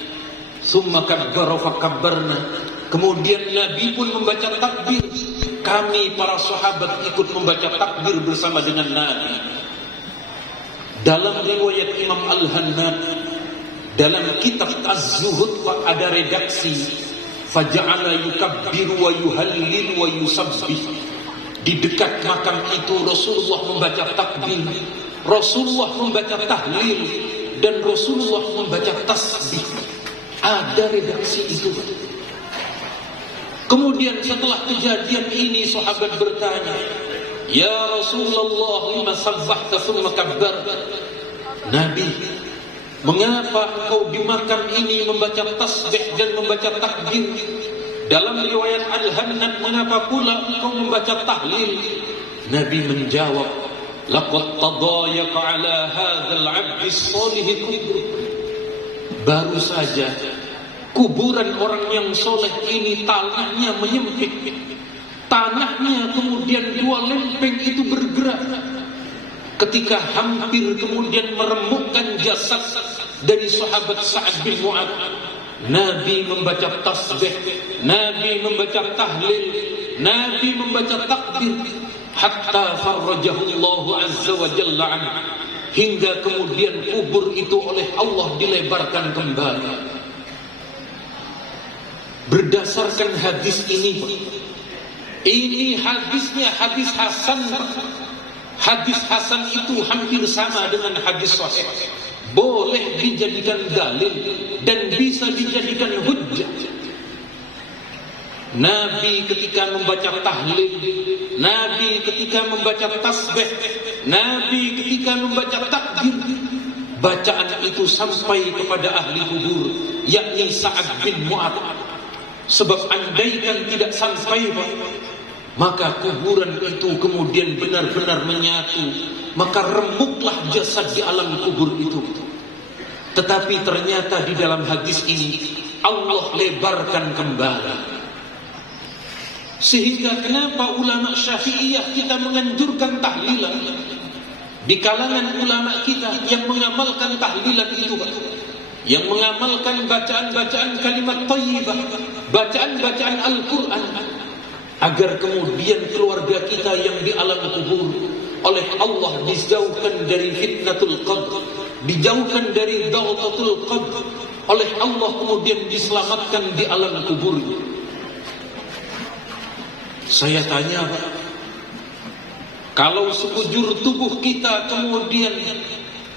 Summa kabbara fakabbarna, kemudian Nabi pun membaca takbir. Kami para sahabat ikut membaca takbir bersama dengan Nabi. Dalam riwayat Imam Al-Hannad, dalam kitab Az-Zuhud ada redaksi faja'ala yukabbiru wa yuhallil wa yusabbih. Di dekat makam itu Rasulullah membaca takbir, Rasulullah membaca tahlil, dan Rasulullah membaca tasbih. Ada redaksi itu. Kemudian setelah kejadian ini sahabat bertanya, "Ya Rasulullah, lima sabbahta thumma kabbarta?" Nabi, mengapa engkau di makam ini membaca tasbih dan membaca takbir? Dalam riwayat Al-Hannad, mengapa pula engkau membaca tahlil? Nabi menjawab, "Laqad tadayaqa ala hadzal 'abdi shalih kubur." Baru saja kuburan orang yang soleh ini tanahnya menyempit. Tanahnya kemudian dua lempeng itu bergerak. Ketika hampir kemudian meremukkan jasad dari sahabat Sa'd bin Mu'adz, Nabi membaca tasbih, Nabi membaca tahlil, Nabi membaca takbir, hatta farrajahu Allah azza wa jalla an, hingga kemudian kubur itu oleh Allah dilebarkan kembali. Berdasarkan hadis ini hadisnya hadis hasan. Hadis hasan itu hampir sama dengan hadis sahih. Boleh dijadikan dalil dan bisa dijadikan hujjah. Nabi ketika membaca tahlil, Nabi ketika membaca tasbih, Nabi ketika membaca takbir, bacaan itu sampai kepada ahli kubur, yakni Sa'd bin Mu'adz. Sebab andaikan tidak sampai, maka kuburan itu kemudian benar-benar menyatu, maka remuklah jasad di alam kubur itu. Tetapi ternyata di dalam hadis ini Allah lebarkan kembali. Sehingga kenapa ulama Syafi'iyah kita menganjurkan tahlilan? Di kalangan ulama kita yang mengamalkan tahlilan itu, yang mengamalkan bacaan-bacaan kalimat thayyibah, bacaan-bacaan Al-Quran, agar kemudian keluarga kita yang di alam kubur oleh Allah dijauhkan dari fitnatul qabr, dijauhkan dari da'watul qabr, oleh Allah kemudian diselamatkan di alam kubur. Saya tanya, Pak, kalau sekujur tubuh kita kemudian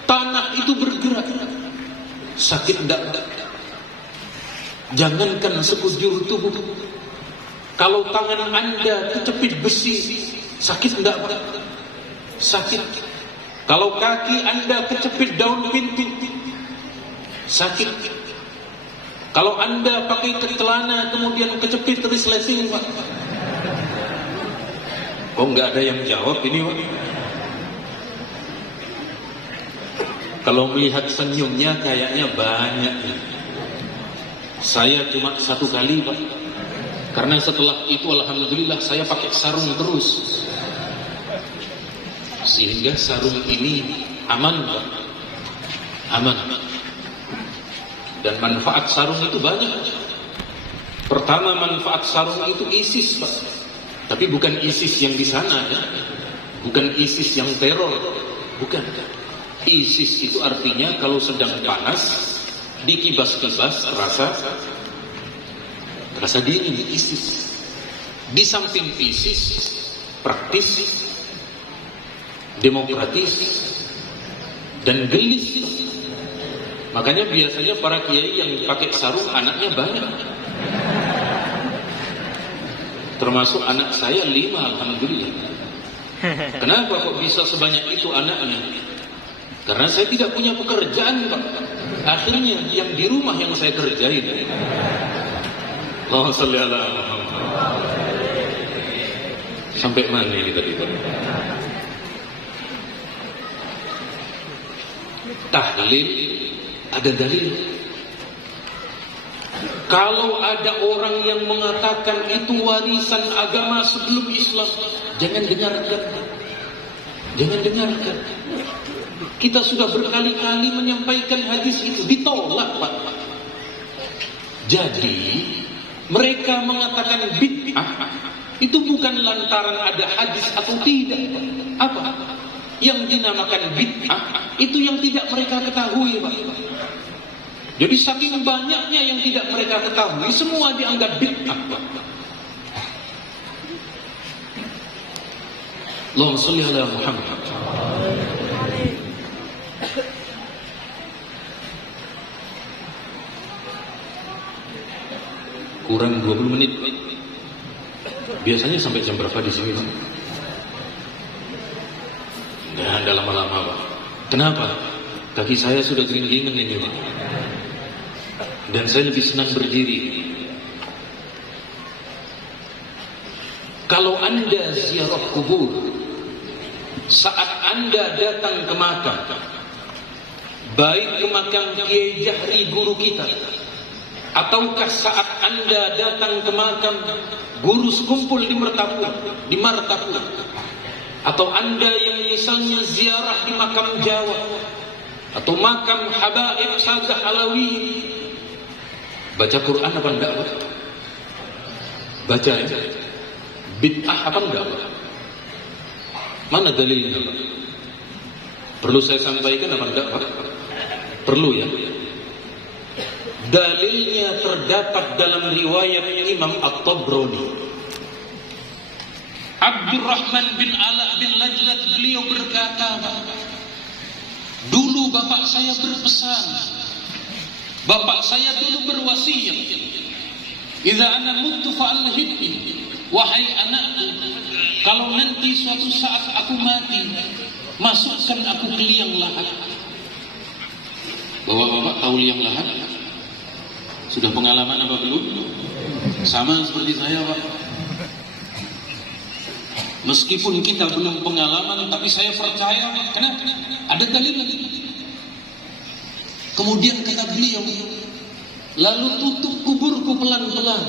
tanah itu bergerak, sakit enggak? Jangankan sekujur tubuh, kalau tangan Anda kecepit besi, sakit enggak, Pak? Sakit. Kalau kaki Anda kecepit daun pintu, sakit. Kalau Anda pakai celana kemudian kecepit terus lesing, Pak. Kok nggak ada yang jawab ini, Pak? Kalau melihat senyumnya kayaknya banyak. Saya cuma 1 kali, Pak. Karena setelah itu alhamdulillah saya pakai sarung terus. Sehingga sarung ini aman, Pak. Aman. Dan manfaat sarung itu banyak. Pertama, manfaat sarung itu ISIS, Pak. Tapi bukan ISIS yang di sana, ya. Bukan ISIS yang teror. Bukan. ISIS itu artinya kalau sedang panas, dikibas-kibas rasa dingin. ISIS. Di samping ISIS, praktis, demokratis, dan gelis. Makanya biasanya para kiai yang pakai sarung anaknya banyak. Termasuk anak saya 5, alhamdulillah. Kenapa kok bisa sebanyak itu anaknya? Karena saya tidak punya pekerjaan, Pak. Akhirnya yang di rumah yang saya kerjain. Allahumma sholli ala Muhammad. Sampai mana ini tadi, Pak? Tahlil ada dalil. Kalau ada orang yang mengatakan itu warisan agama sebelum Islam, jangan dengarkan. Jangan dengarkan. Kita sudah berkali-kali menyampaikan hadis itu, ditolak, Pak. Jadi mereka mengatakan bid'ah itu bukan lantaran ada hadis atau tidak. Apa? Yang dinamakan bid'ah itu yang tidak mereka ketahui, Pak. Jadi saking banyaknya yang tidak mereka ketahui, semua dianggap bid'ah, Pak. Allahumma sholli ala Muhammad. Kurang 20 menit. Biasanya sampai jam berapa di sini, Pak? Nggak ada lama-lama, Pak. Kenapa? Kaki saya sudah gering-geringen ini, Pak. Dan saya lebih senang berdiri. Kalau Anda ziarah kubur, saat Anda datang ke makam, baik ke makam Kiai Jahri guru kita, ataukah saat Anda datang ke makam guru sekumpul di Martapura, atau Anda yang misalnya ziarah di makam Jawa atau makam Habaib Sadah Alawi, baca Quran apa enggak, Pak? Baca, ya? Bid'ah apa enggak, Pak? Mana dalilnya, Pak? Perlu saya sampaikan apa enggak, Pak? Perlu, ya? Dalilnya terdapat dalam riwayat Imam At-Tabrani. Abdurrahman bin Ala bin Lajlat beliau berkata, dulu bapak saya berpesan, bapak saya dulu berwasiat, idza ana mutu fa'alhibni, wahai anakku, kalau nanti suatu saat aku mati, masukkan aku ke liang lahat. Bapak-bapak tahu liang lahat? Sudah pengalaman apa belum? Sama seperti saya, Pak. Meskipun kita belum pengalaman, tapi saya percaya, Pak. Kenapa? Ada dalil lagi. Kemudian kata beliau, lalu tutup kuburku pelan-pelan.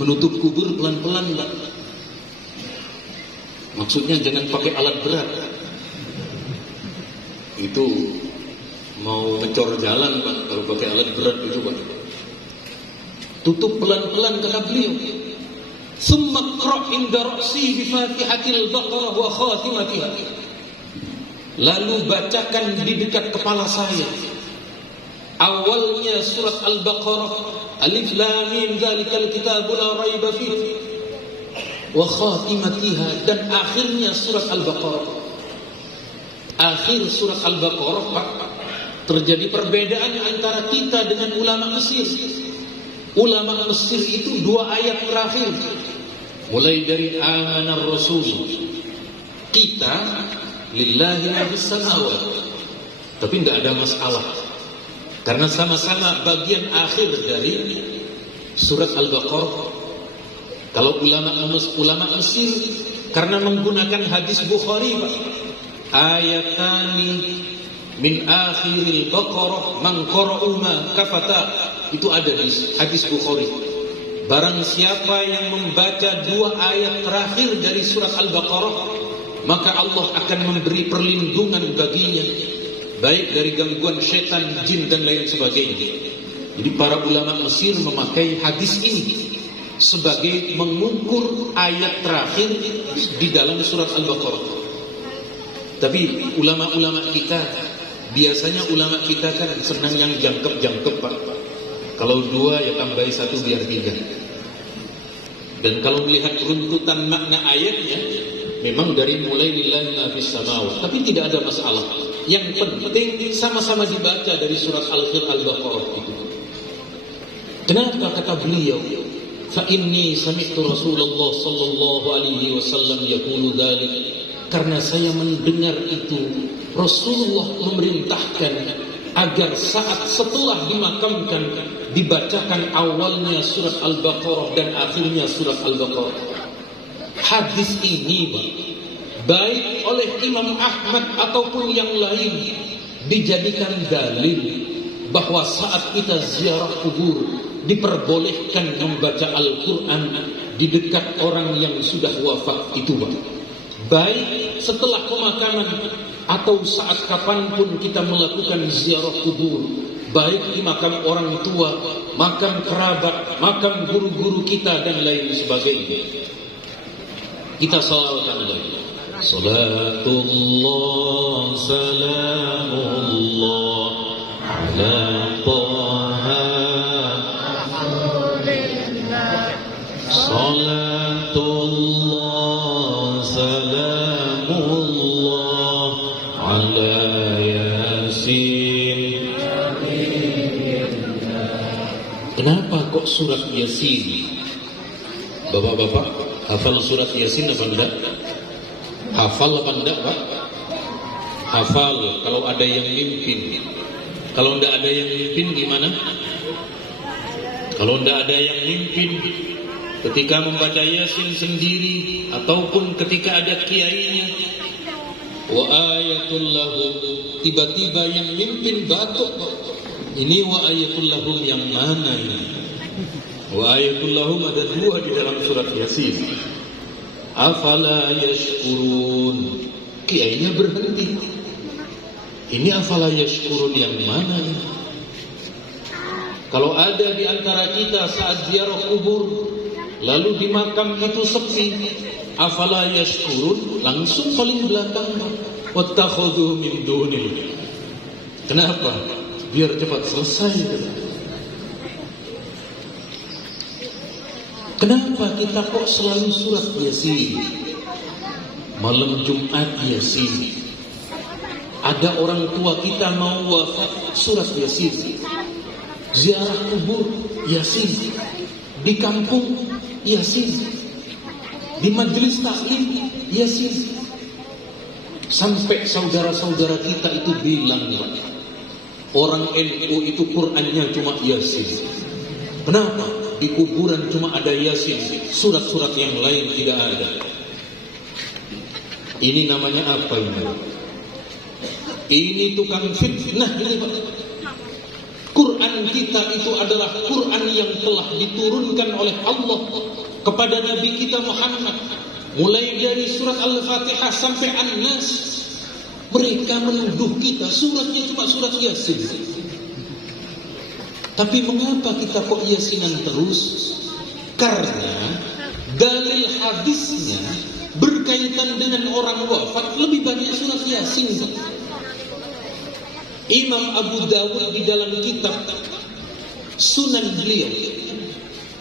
Menutup kubur pelan-pelan, Pak. Maksudnya jangan pakai alat berat. Itu mau ngecor jalan, Pak, kalau pakai alat berat itu, Pak. Tutup pelan-pelan, kata beliau. Summa qra' inda ra'si bi Fatihatil Baqarah wa khatimatiha. Lalu bacakan di dekat kepala saya. Awalnya surat Al-Baqarah, Alif Lam Mim dzalikal kitabu la raiba fihi. Wa khatimatiha, dan akhirnya surat Al-Baqarah. Akhir surat Al-Baqarah, Pak, terjadi perbedaan antara kita dengan ulama Mesir. Ulama Mesir itu 2 ayat terakhir, mulai dari amanar rasul, kita lillahi ma fis samawati, tapi enggak ada masalah. Karena sama-sama bagian akhir dari surat Al-Baqarah. Kalau ulama Mesir karena menggunakan hadis Bukhari, Pak, ayatani min akhiril Baqarah man qara'u ma kafata, itu ada di hadis Bukhari. Barang siapa yang membaca 2 ayat terakhir dari surat Al-Baqarah, maka Allah akan memberi perlindungan baginya, baik dari gangguan setan, jin dan lain sebagainya. Jadi para ulama Mesir memakai hadis ini sebagai mengukur ayat terakhir di dalam surat Al-Baqarah. Tapi ulama-ulama kita, biasanya ulama kita kan senang yang jangkep-jangkep, Pak. Kalau 2 ya tambahi 1 biar 3. Dan kalau melihat runtutan makna ayatnya, memang dari mulai lillahi ma fis samawati, tapi tidak ada masalah. Yang penting sama-sama dibaca dari surat Al-Baqarah itu. Kenapa kata beliau? Fa inni sami'tu Rasulullah sallallahu alaihi wasallam yaqulu dzalik. Karena saya mendengar itu Rasulullah memerintahkan agar saat setelah dimakamkan dibacakan awalnya surat Al-Baqarah dan akhirnya surat Al-Baqarah. Hadis ini, baik oleh Imam Ahmad ataupun yang lain, dijadikan dalil bahwa saat kita ziarah kubur diperbolehkan membaca Al-Quran di dekat orang yang sudah wafat itu, baik setelah pemakaman atau saat kapanpun kita melakukan ziarah kubur, baik di makam orang tua, makam kerabat, makam guru-guru kita dan lain sebagainya. Kita salawatkan lagi. Salatullah salamullah ala Taha Salatullah salamullah ala Yasin. Kenapa kok surat Yasin? Bapak-bapak hafal surat Yasin apa enggak? Hafal apa enggak, Pak? Hafal kalau ada yang mimpin. Kalau enggak ada yang mimpin gimana? Kalau enggak ada yang mimpin, ketika membaca Yasin sendiri ataupun ketika ada kiainya, wa ayatul lahum, tiba-tiba yang mimpin batuk, ini wa ayatul lahum yang mana ini? Wa ayatul lahum ada 2 di dalam surat Yasin. Afala yashkurun, kiainya berhenti. Ini afala yashkurun yang mana ini? Kalau ada di antara kita saat ziarah kubur lalu di makam itu sepi, afala yashkurun, langsung paling belakang, wattakhadhu min dunil. Kenapa? Biar cepat selesai. Kenapa kita kok selalu surat Yasin? Malam Jumat Yasin. Ada orang tua kita mau wafat, surat Yasin. Ziarah kubur Yasin. Di kampung Yasin. Di majelis taklim Yasin. Sampai saudara-saudara kita itu bilang, orang NU itu Qur'annya cuma Yasin. Kenapa? Di kuburan cuma ada Yasin, surat-surat yang lain tidak ada. Ini namanya apa ini? Ini tukang fitnah ini, Pak. Quran kita itu adalah Quran yang telah diturunkan oleh Allah kepada Nabi kita Muhammad. Mulai dari surat Al-Fatihah sampai An-Nas, mereka menuduh kita suratnya cuma surat Yasin. Tapi mengapa kita kok Yasinan terus? Karena dalil hadisnya berkaitan dengan orang wafat lebih banyak surat Yasin. Imam Abu Dawud di dalam kitab Sunan beliau,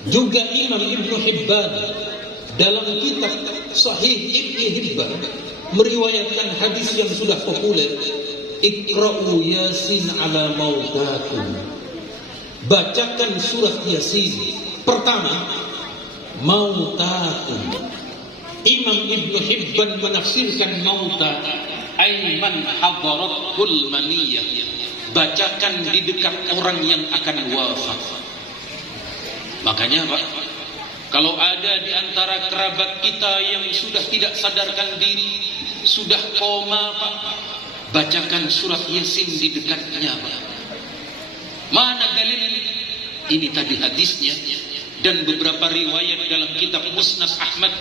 juga Imam Ibnu Hibban dalam kitab Sahih Ibnu Hibban meriwayatkan hadis yang sudah populer, Iqra'u Yasin ala mautakum. Bacakan surat Yasin. Pertama, mautakum. Imam Ibnu Hibban menafsirkan mauta Aiman hadaratul maniyah, bacakan di dekat orang yang akan wafat. Makanya Pak, kalau ada di antara kerabat kita yang sudah tidak sadarkan diri, sudah koma Pak, bacakan surat Yasin di dekatnya Pak. Mana dalil ini? Ini tadi hadisnya dan beberapa riwayat dalam kitab Musnad Ahmad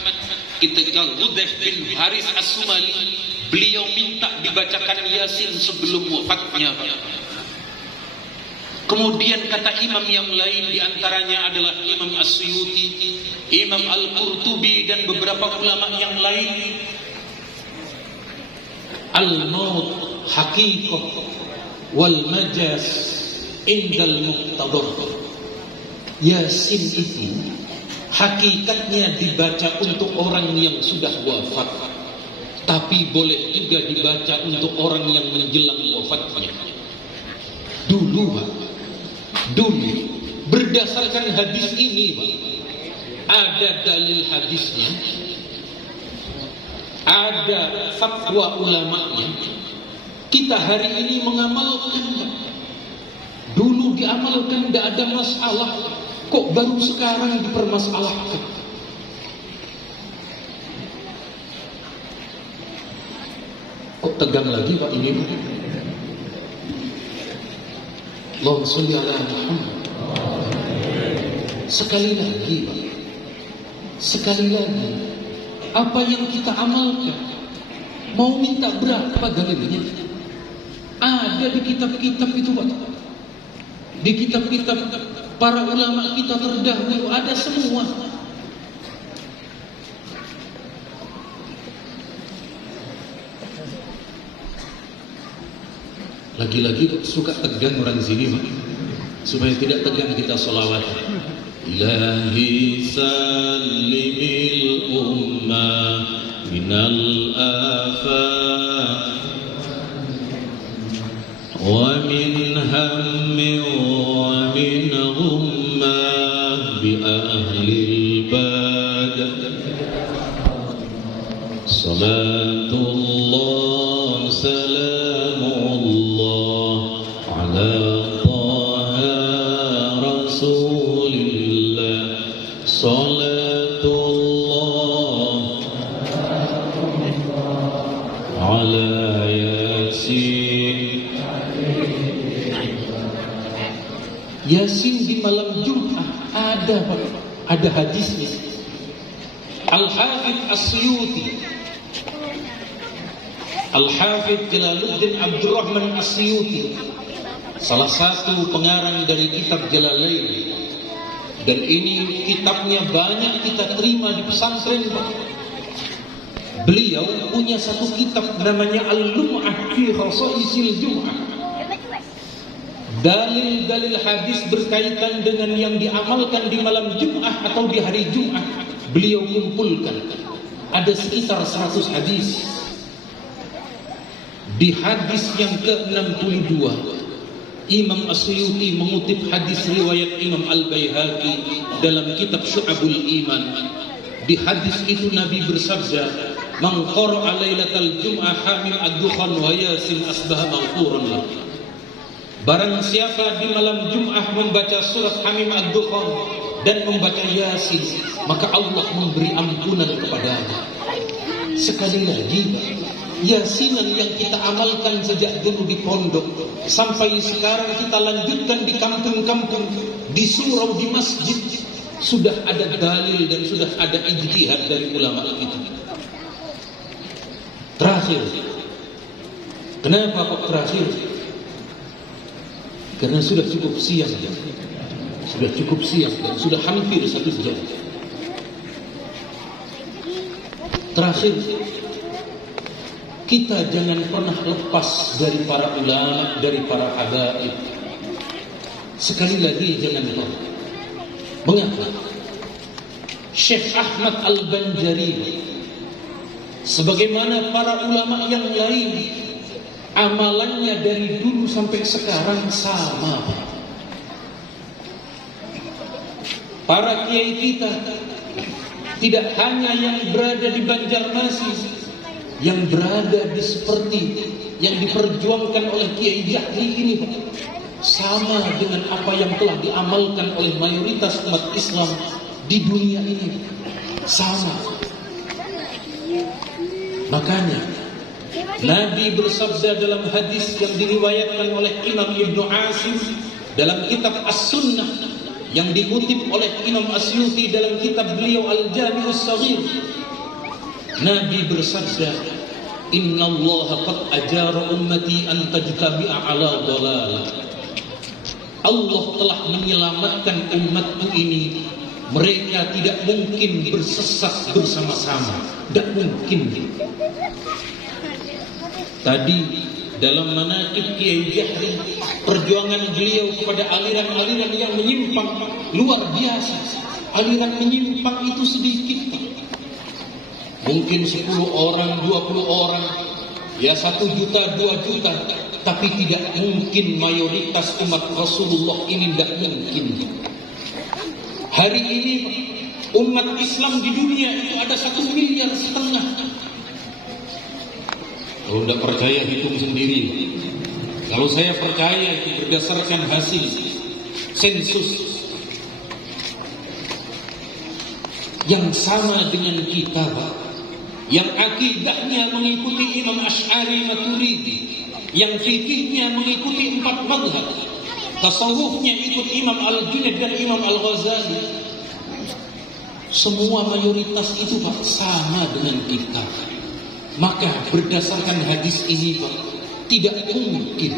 ketika Hudzaif bin Haris As-Sumali, beliau minta dibacakan Yasin sebelum wafatnya Pak. Kemudian kata imam yang lain, diantaranya adalah Imam As-Suyuti, Imam Al-Qurtubi dan beberapa ulama yang lain, al-maut haqiqah wal majas indal muqtadar. Yasin itu hakikatnya dibaca untuk orang yang sudah wafat, tapi boleh juga dibaca untuk orang yang menjelang wafatnya. Dulu Pak, dulu berdasarkan hadis ini Pak, ada dalil hadisnya, ada fatwa ulamanya. Kita hari ini mengamalkan Pak. Dulu diamalkan tidak ada masalah, kok baru sekarang dipermasalahkan? Kok tegang lagi Pak ini Pak? Allahumma sholli ala Muhammad. Sekali lagi Pak, sekali lagi, apa yang kita amalkan, mau minta berapa dalilnya? Ada di kitab-kitab itu Pak. Di kitab-kitab para ulama kita terdahulu ada semua. Lagi-lagi suka tegang orang sini Pak. Supaya tidak tegang kita sholawat. Ilahi salimil ummah minal afat wa min hammi wa min ghummah bi ahlil bad. Salatullah salamullah ala taha rasulillah. Salatullah ala yasin. Yasin di malam Jumat ada Pak, ada hadisnya. Al-Hafidz As-Suyuti, Al-Hafidz Jalaluddin Abdurrahman As-Suyuti, salah satu pengarang dari kitab Jalalain, dan ini kitabnya banyak kita terima di pesantren Pak. Beliau punya satu kitab namanya Al-Lum'ah fi Khasaisil Jum'ah. Dalil-dalil hadis berkaitan dengan yang diamalkan di malam Jumat atau di hari Jumat, beliau kumpulkan. Ada sekitar 100 hadis. Di hadis yang ke-62, Imam As-Suyuti mengutip hadis riwayat Imam Al-Baihaqi dalam kitab Syu'abul Iman. Di hadis itu Nabi bersabda, "Man qara'a lailatal jum'ah hamim ad-dukhan wa yasin asbaha maghfuran lahu." Barang siapa di malam Jumat membaca surat Hamim ad-Dukhan dan membaca Yasin, maka Allah memberi ampunan kepadanya. Sekali lagi, Yasinan yang kita amalkan sejak dulu di pondok sampai sekarang kita lanjutkan di kampung-kampung, di surau, di masjid, sudah ada dalil dan sudah ada ijtihad dari ulama kita. Terakhir, kenapa kok terakhir? Karena sudah cukup siang, sudah cukup siang dan sudah hampir 1 jam. Terakhir, kita jangan pernah lepas dari para ulama, dari para habaib. Sekali lagi jangan lupa. Mengapa? Syekh Ahmad Al-Banjari, sebagaimana para ulama yang lain, amalannya dari dulu sampai sekarang sama. Para kiai kita tidak hanya yang berada di Banjarmasin, yang berada di seperti yang diperjuangkan oleh Kiai Jahri ini sama dengan apa yang telah diamalkan oleh mayoritas umat Islam di dunia ini. Sama. Makanya Nabi bersabda dalam hadis yang diriwayatkan oleh Imam Ibnu Asim dalam kitab As-Sunnah, yang dikutip oleh Imam Asyuti dalam kitab beliau Al-Jami'us Shaghir. Nabi bersabda, "Inna Allah qad ajara ummati an tajtabi'a ala dhalalah." Allah telah menyelamatkan umatku ini. Mereka tidak mungkin bersesat bersama-sama. Tidak mungkin. Tadi dalam manaqib Kiai Jahri, perjuangan beliau kepada aliran-aliran yang menyimpang luar biasa. Aliran menyimpang itu sedikit, mungkin 10 orang, 20 orang, ya 1 juta, 2 juta, tapi tidak mungkin mayoritas umat Rasulullah ini, tidak mungkin. Hari ini umat Islam di dunia itu ada 1,5 miliar. Kalau tidak percaya hitung sendiri. Kalau saya percaya itu berdasarkan hasil sensus yang sama dengan kita, yang akidahnya mengikuti Imam Asy'ari Maturidi, yang fikihnya mengikuti 4 mazhab, tasawufnya ikut Imam Al-Junaid dan Imam Al-Ghazali. Semua mayoritas itu sama dengan kita. Maka berdasarkan hadis ini tidak mungkin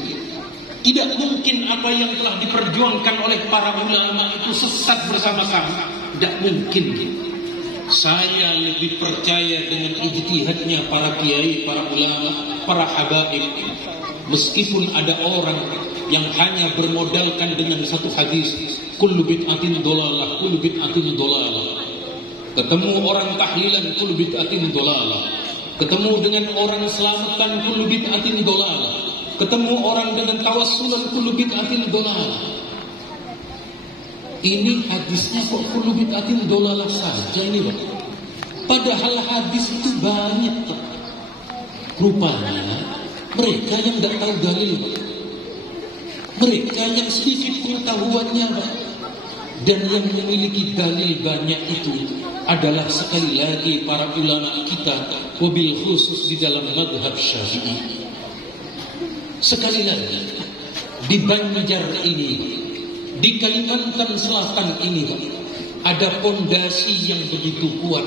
apa yang telah diperjuangkan oleh para ulama itu sesat bersama-sama. Tidak mungkin. Saya lebih percaya dengan ijtihadnya para kiai, para ulama, para habaib. Meskipun ada orang yang hanya bermodalkan dengan satu hadis, kullu bid'atin dolalah, kullu bid'atin dolalah. Ketemu orang tahlilan, kullu bid'atin dolalah. Ketemu dengan orang selamatan, kullu bid'atin dolalah. Ketemu orang dengan tawassulan, kullu bid'atin dolalah. Ini hadisnya kok kullu bid'atin dolalah saja ini, Pak. Padahal hadis itu banyak, Pak. Rupanya mereka yang tidak tahu dalil, Pak. Mereka yang sedikit pengetahuannya, Pak. Dan yang memiliki dalil banyak itu adalah sekali lagi para ulama kita, wabil khusus di dalam madhab Syafi'i. Sekali lagi, di Banjar ini, di Kalimantan Selatan ini, ada pondasi yang begitu kuat.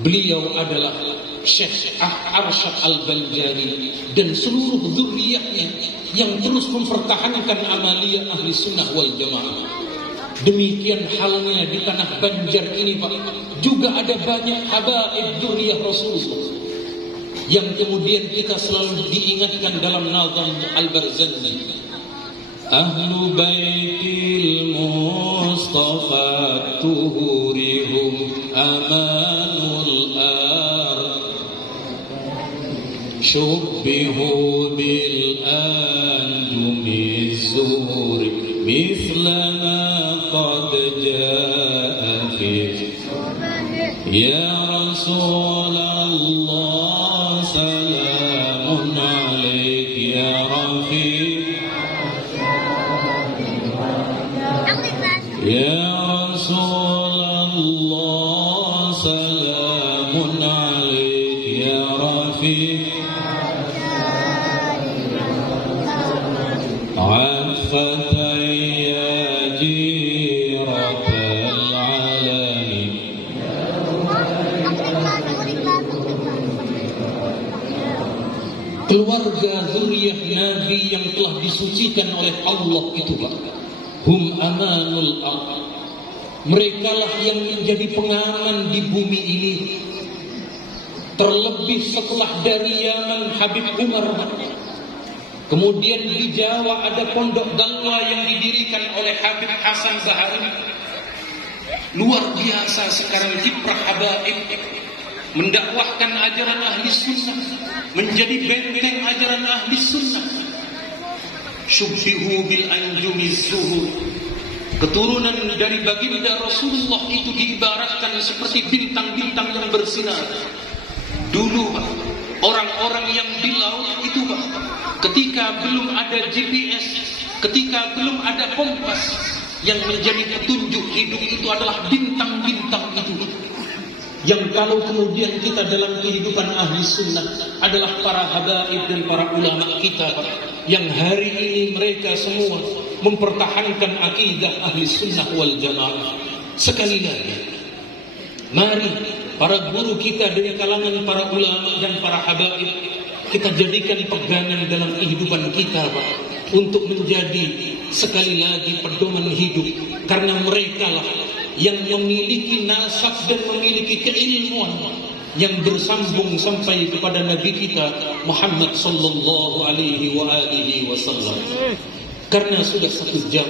Beliau adalah Syekh Arsyad Al-Banjari dan seluruh dzurriyyahnya yang terus mempertahankan amaliyah ahli sunnah wal jamaah. Demikian halnya di tanah Banjar ini, Pak, juga ada banyak habaib dzurriyyah Rasulullah yang kemudian kita selalu diingatkan dalam nazam Al-Barzanji. Ahlu baitil Mustafa tuhurihum amanul ard syubbihu bil anjumi zuhuri mislama qad jaa fi ya Rasulullah salamun alaik ya Rafiq ya Rasulullah salamun alaik ya Rafiq keluarga zuriyah Nabi yang telah disucikan oleh Allah itu, Pak. Hum amanul ard. Merekalah yang menjadi pengaman di bumi ini. Terlebih setelah dari Yaman Habib Umar. Kemudian di Jawa ada Pondok Dalwa yang didirikan oleh Habib Hasan Bahari. Luar biasa sekarang kiprah habaib mendakwahkan ajaran ahli sunnah, menjadi benteng ajaran ahli sunnah. Syubbihu bil anjumi zuhur. Keturunan dari baginda Rasulullah itu diibaratkan seperti bintang-bintang yang bersinar. Dulu, Pak, ketika belum ada GPS, ketika belum ada kompas, yang menjadi petunjuk hidup itu adalah bintang-bintang itu. Yang kalau kemudian kita dalam kehidupan ahli sunnah adalah para habaib dan para ulama kita, yang hari ini mereka semua mempertahankan akidah ahli sunnah wal jamaah. Sekali lagi, mari para guru kita dari kalangan para ulama dan para habaib kita jadikan pegangan dalam kehidupan kita, Pak, untuk menjadi sekali lagi pedoman hidup, karena mereka lah yang memiliki nasab dan memiliki keilmuan yang bersambung sampai kepada Nabi kita Muhammad sallallahu alaihi wasallam. Karena sudah 1 jam,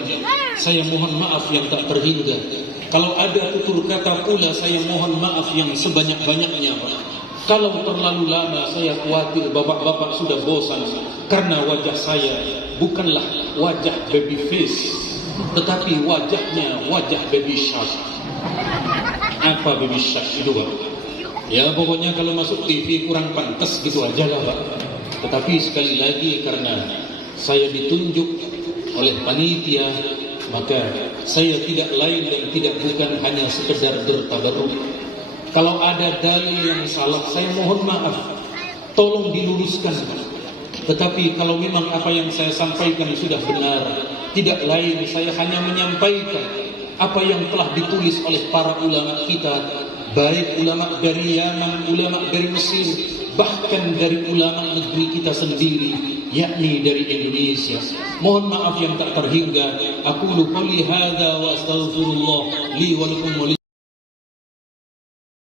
saya mohon maaf yang tak terhingga. Kalau ada tutur kata pula, saya mohon maaf yang sebanyak-banyaknya, Pak. Kalau terlalu lama, saya khawatir bapak-bapak sudah bosan, karena wajah saya bukanlah wajah baby face, tetapi wajahnya wajah baby shark. Apa baby shark itu, Pak? Ya pokoknya kalau masuk TV kurang pantas gitu aja lah, Pak. Tetapi sekali lagi, karena saya ditunjuk oleh panitia, maka saya tidak lain dan tidak bukan hanya sekedar bertabarruk. Kalau ada dalil yang salah, saya mohon maaf, tolong diluruskan. Tetapi kalau memang apa yang saya sampaikan sudah benar, tidak lain, saya hanya menyampaikan apa yang telah ditulis oleh para ulama kita, baik ulama dari Yaman, ulama dari Mesir, bahkan dari ulama negeri kita sendiri, yakni dari Indonesia. Mohon maaf yang tak terhingga. Aku qouli hadza wa astaghfirullah li wa lakum.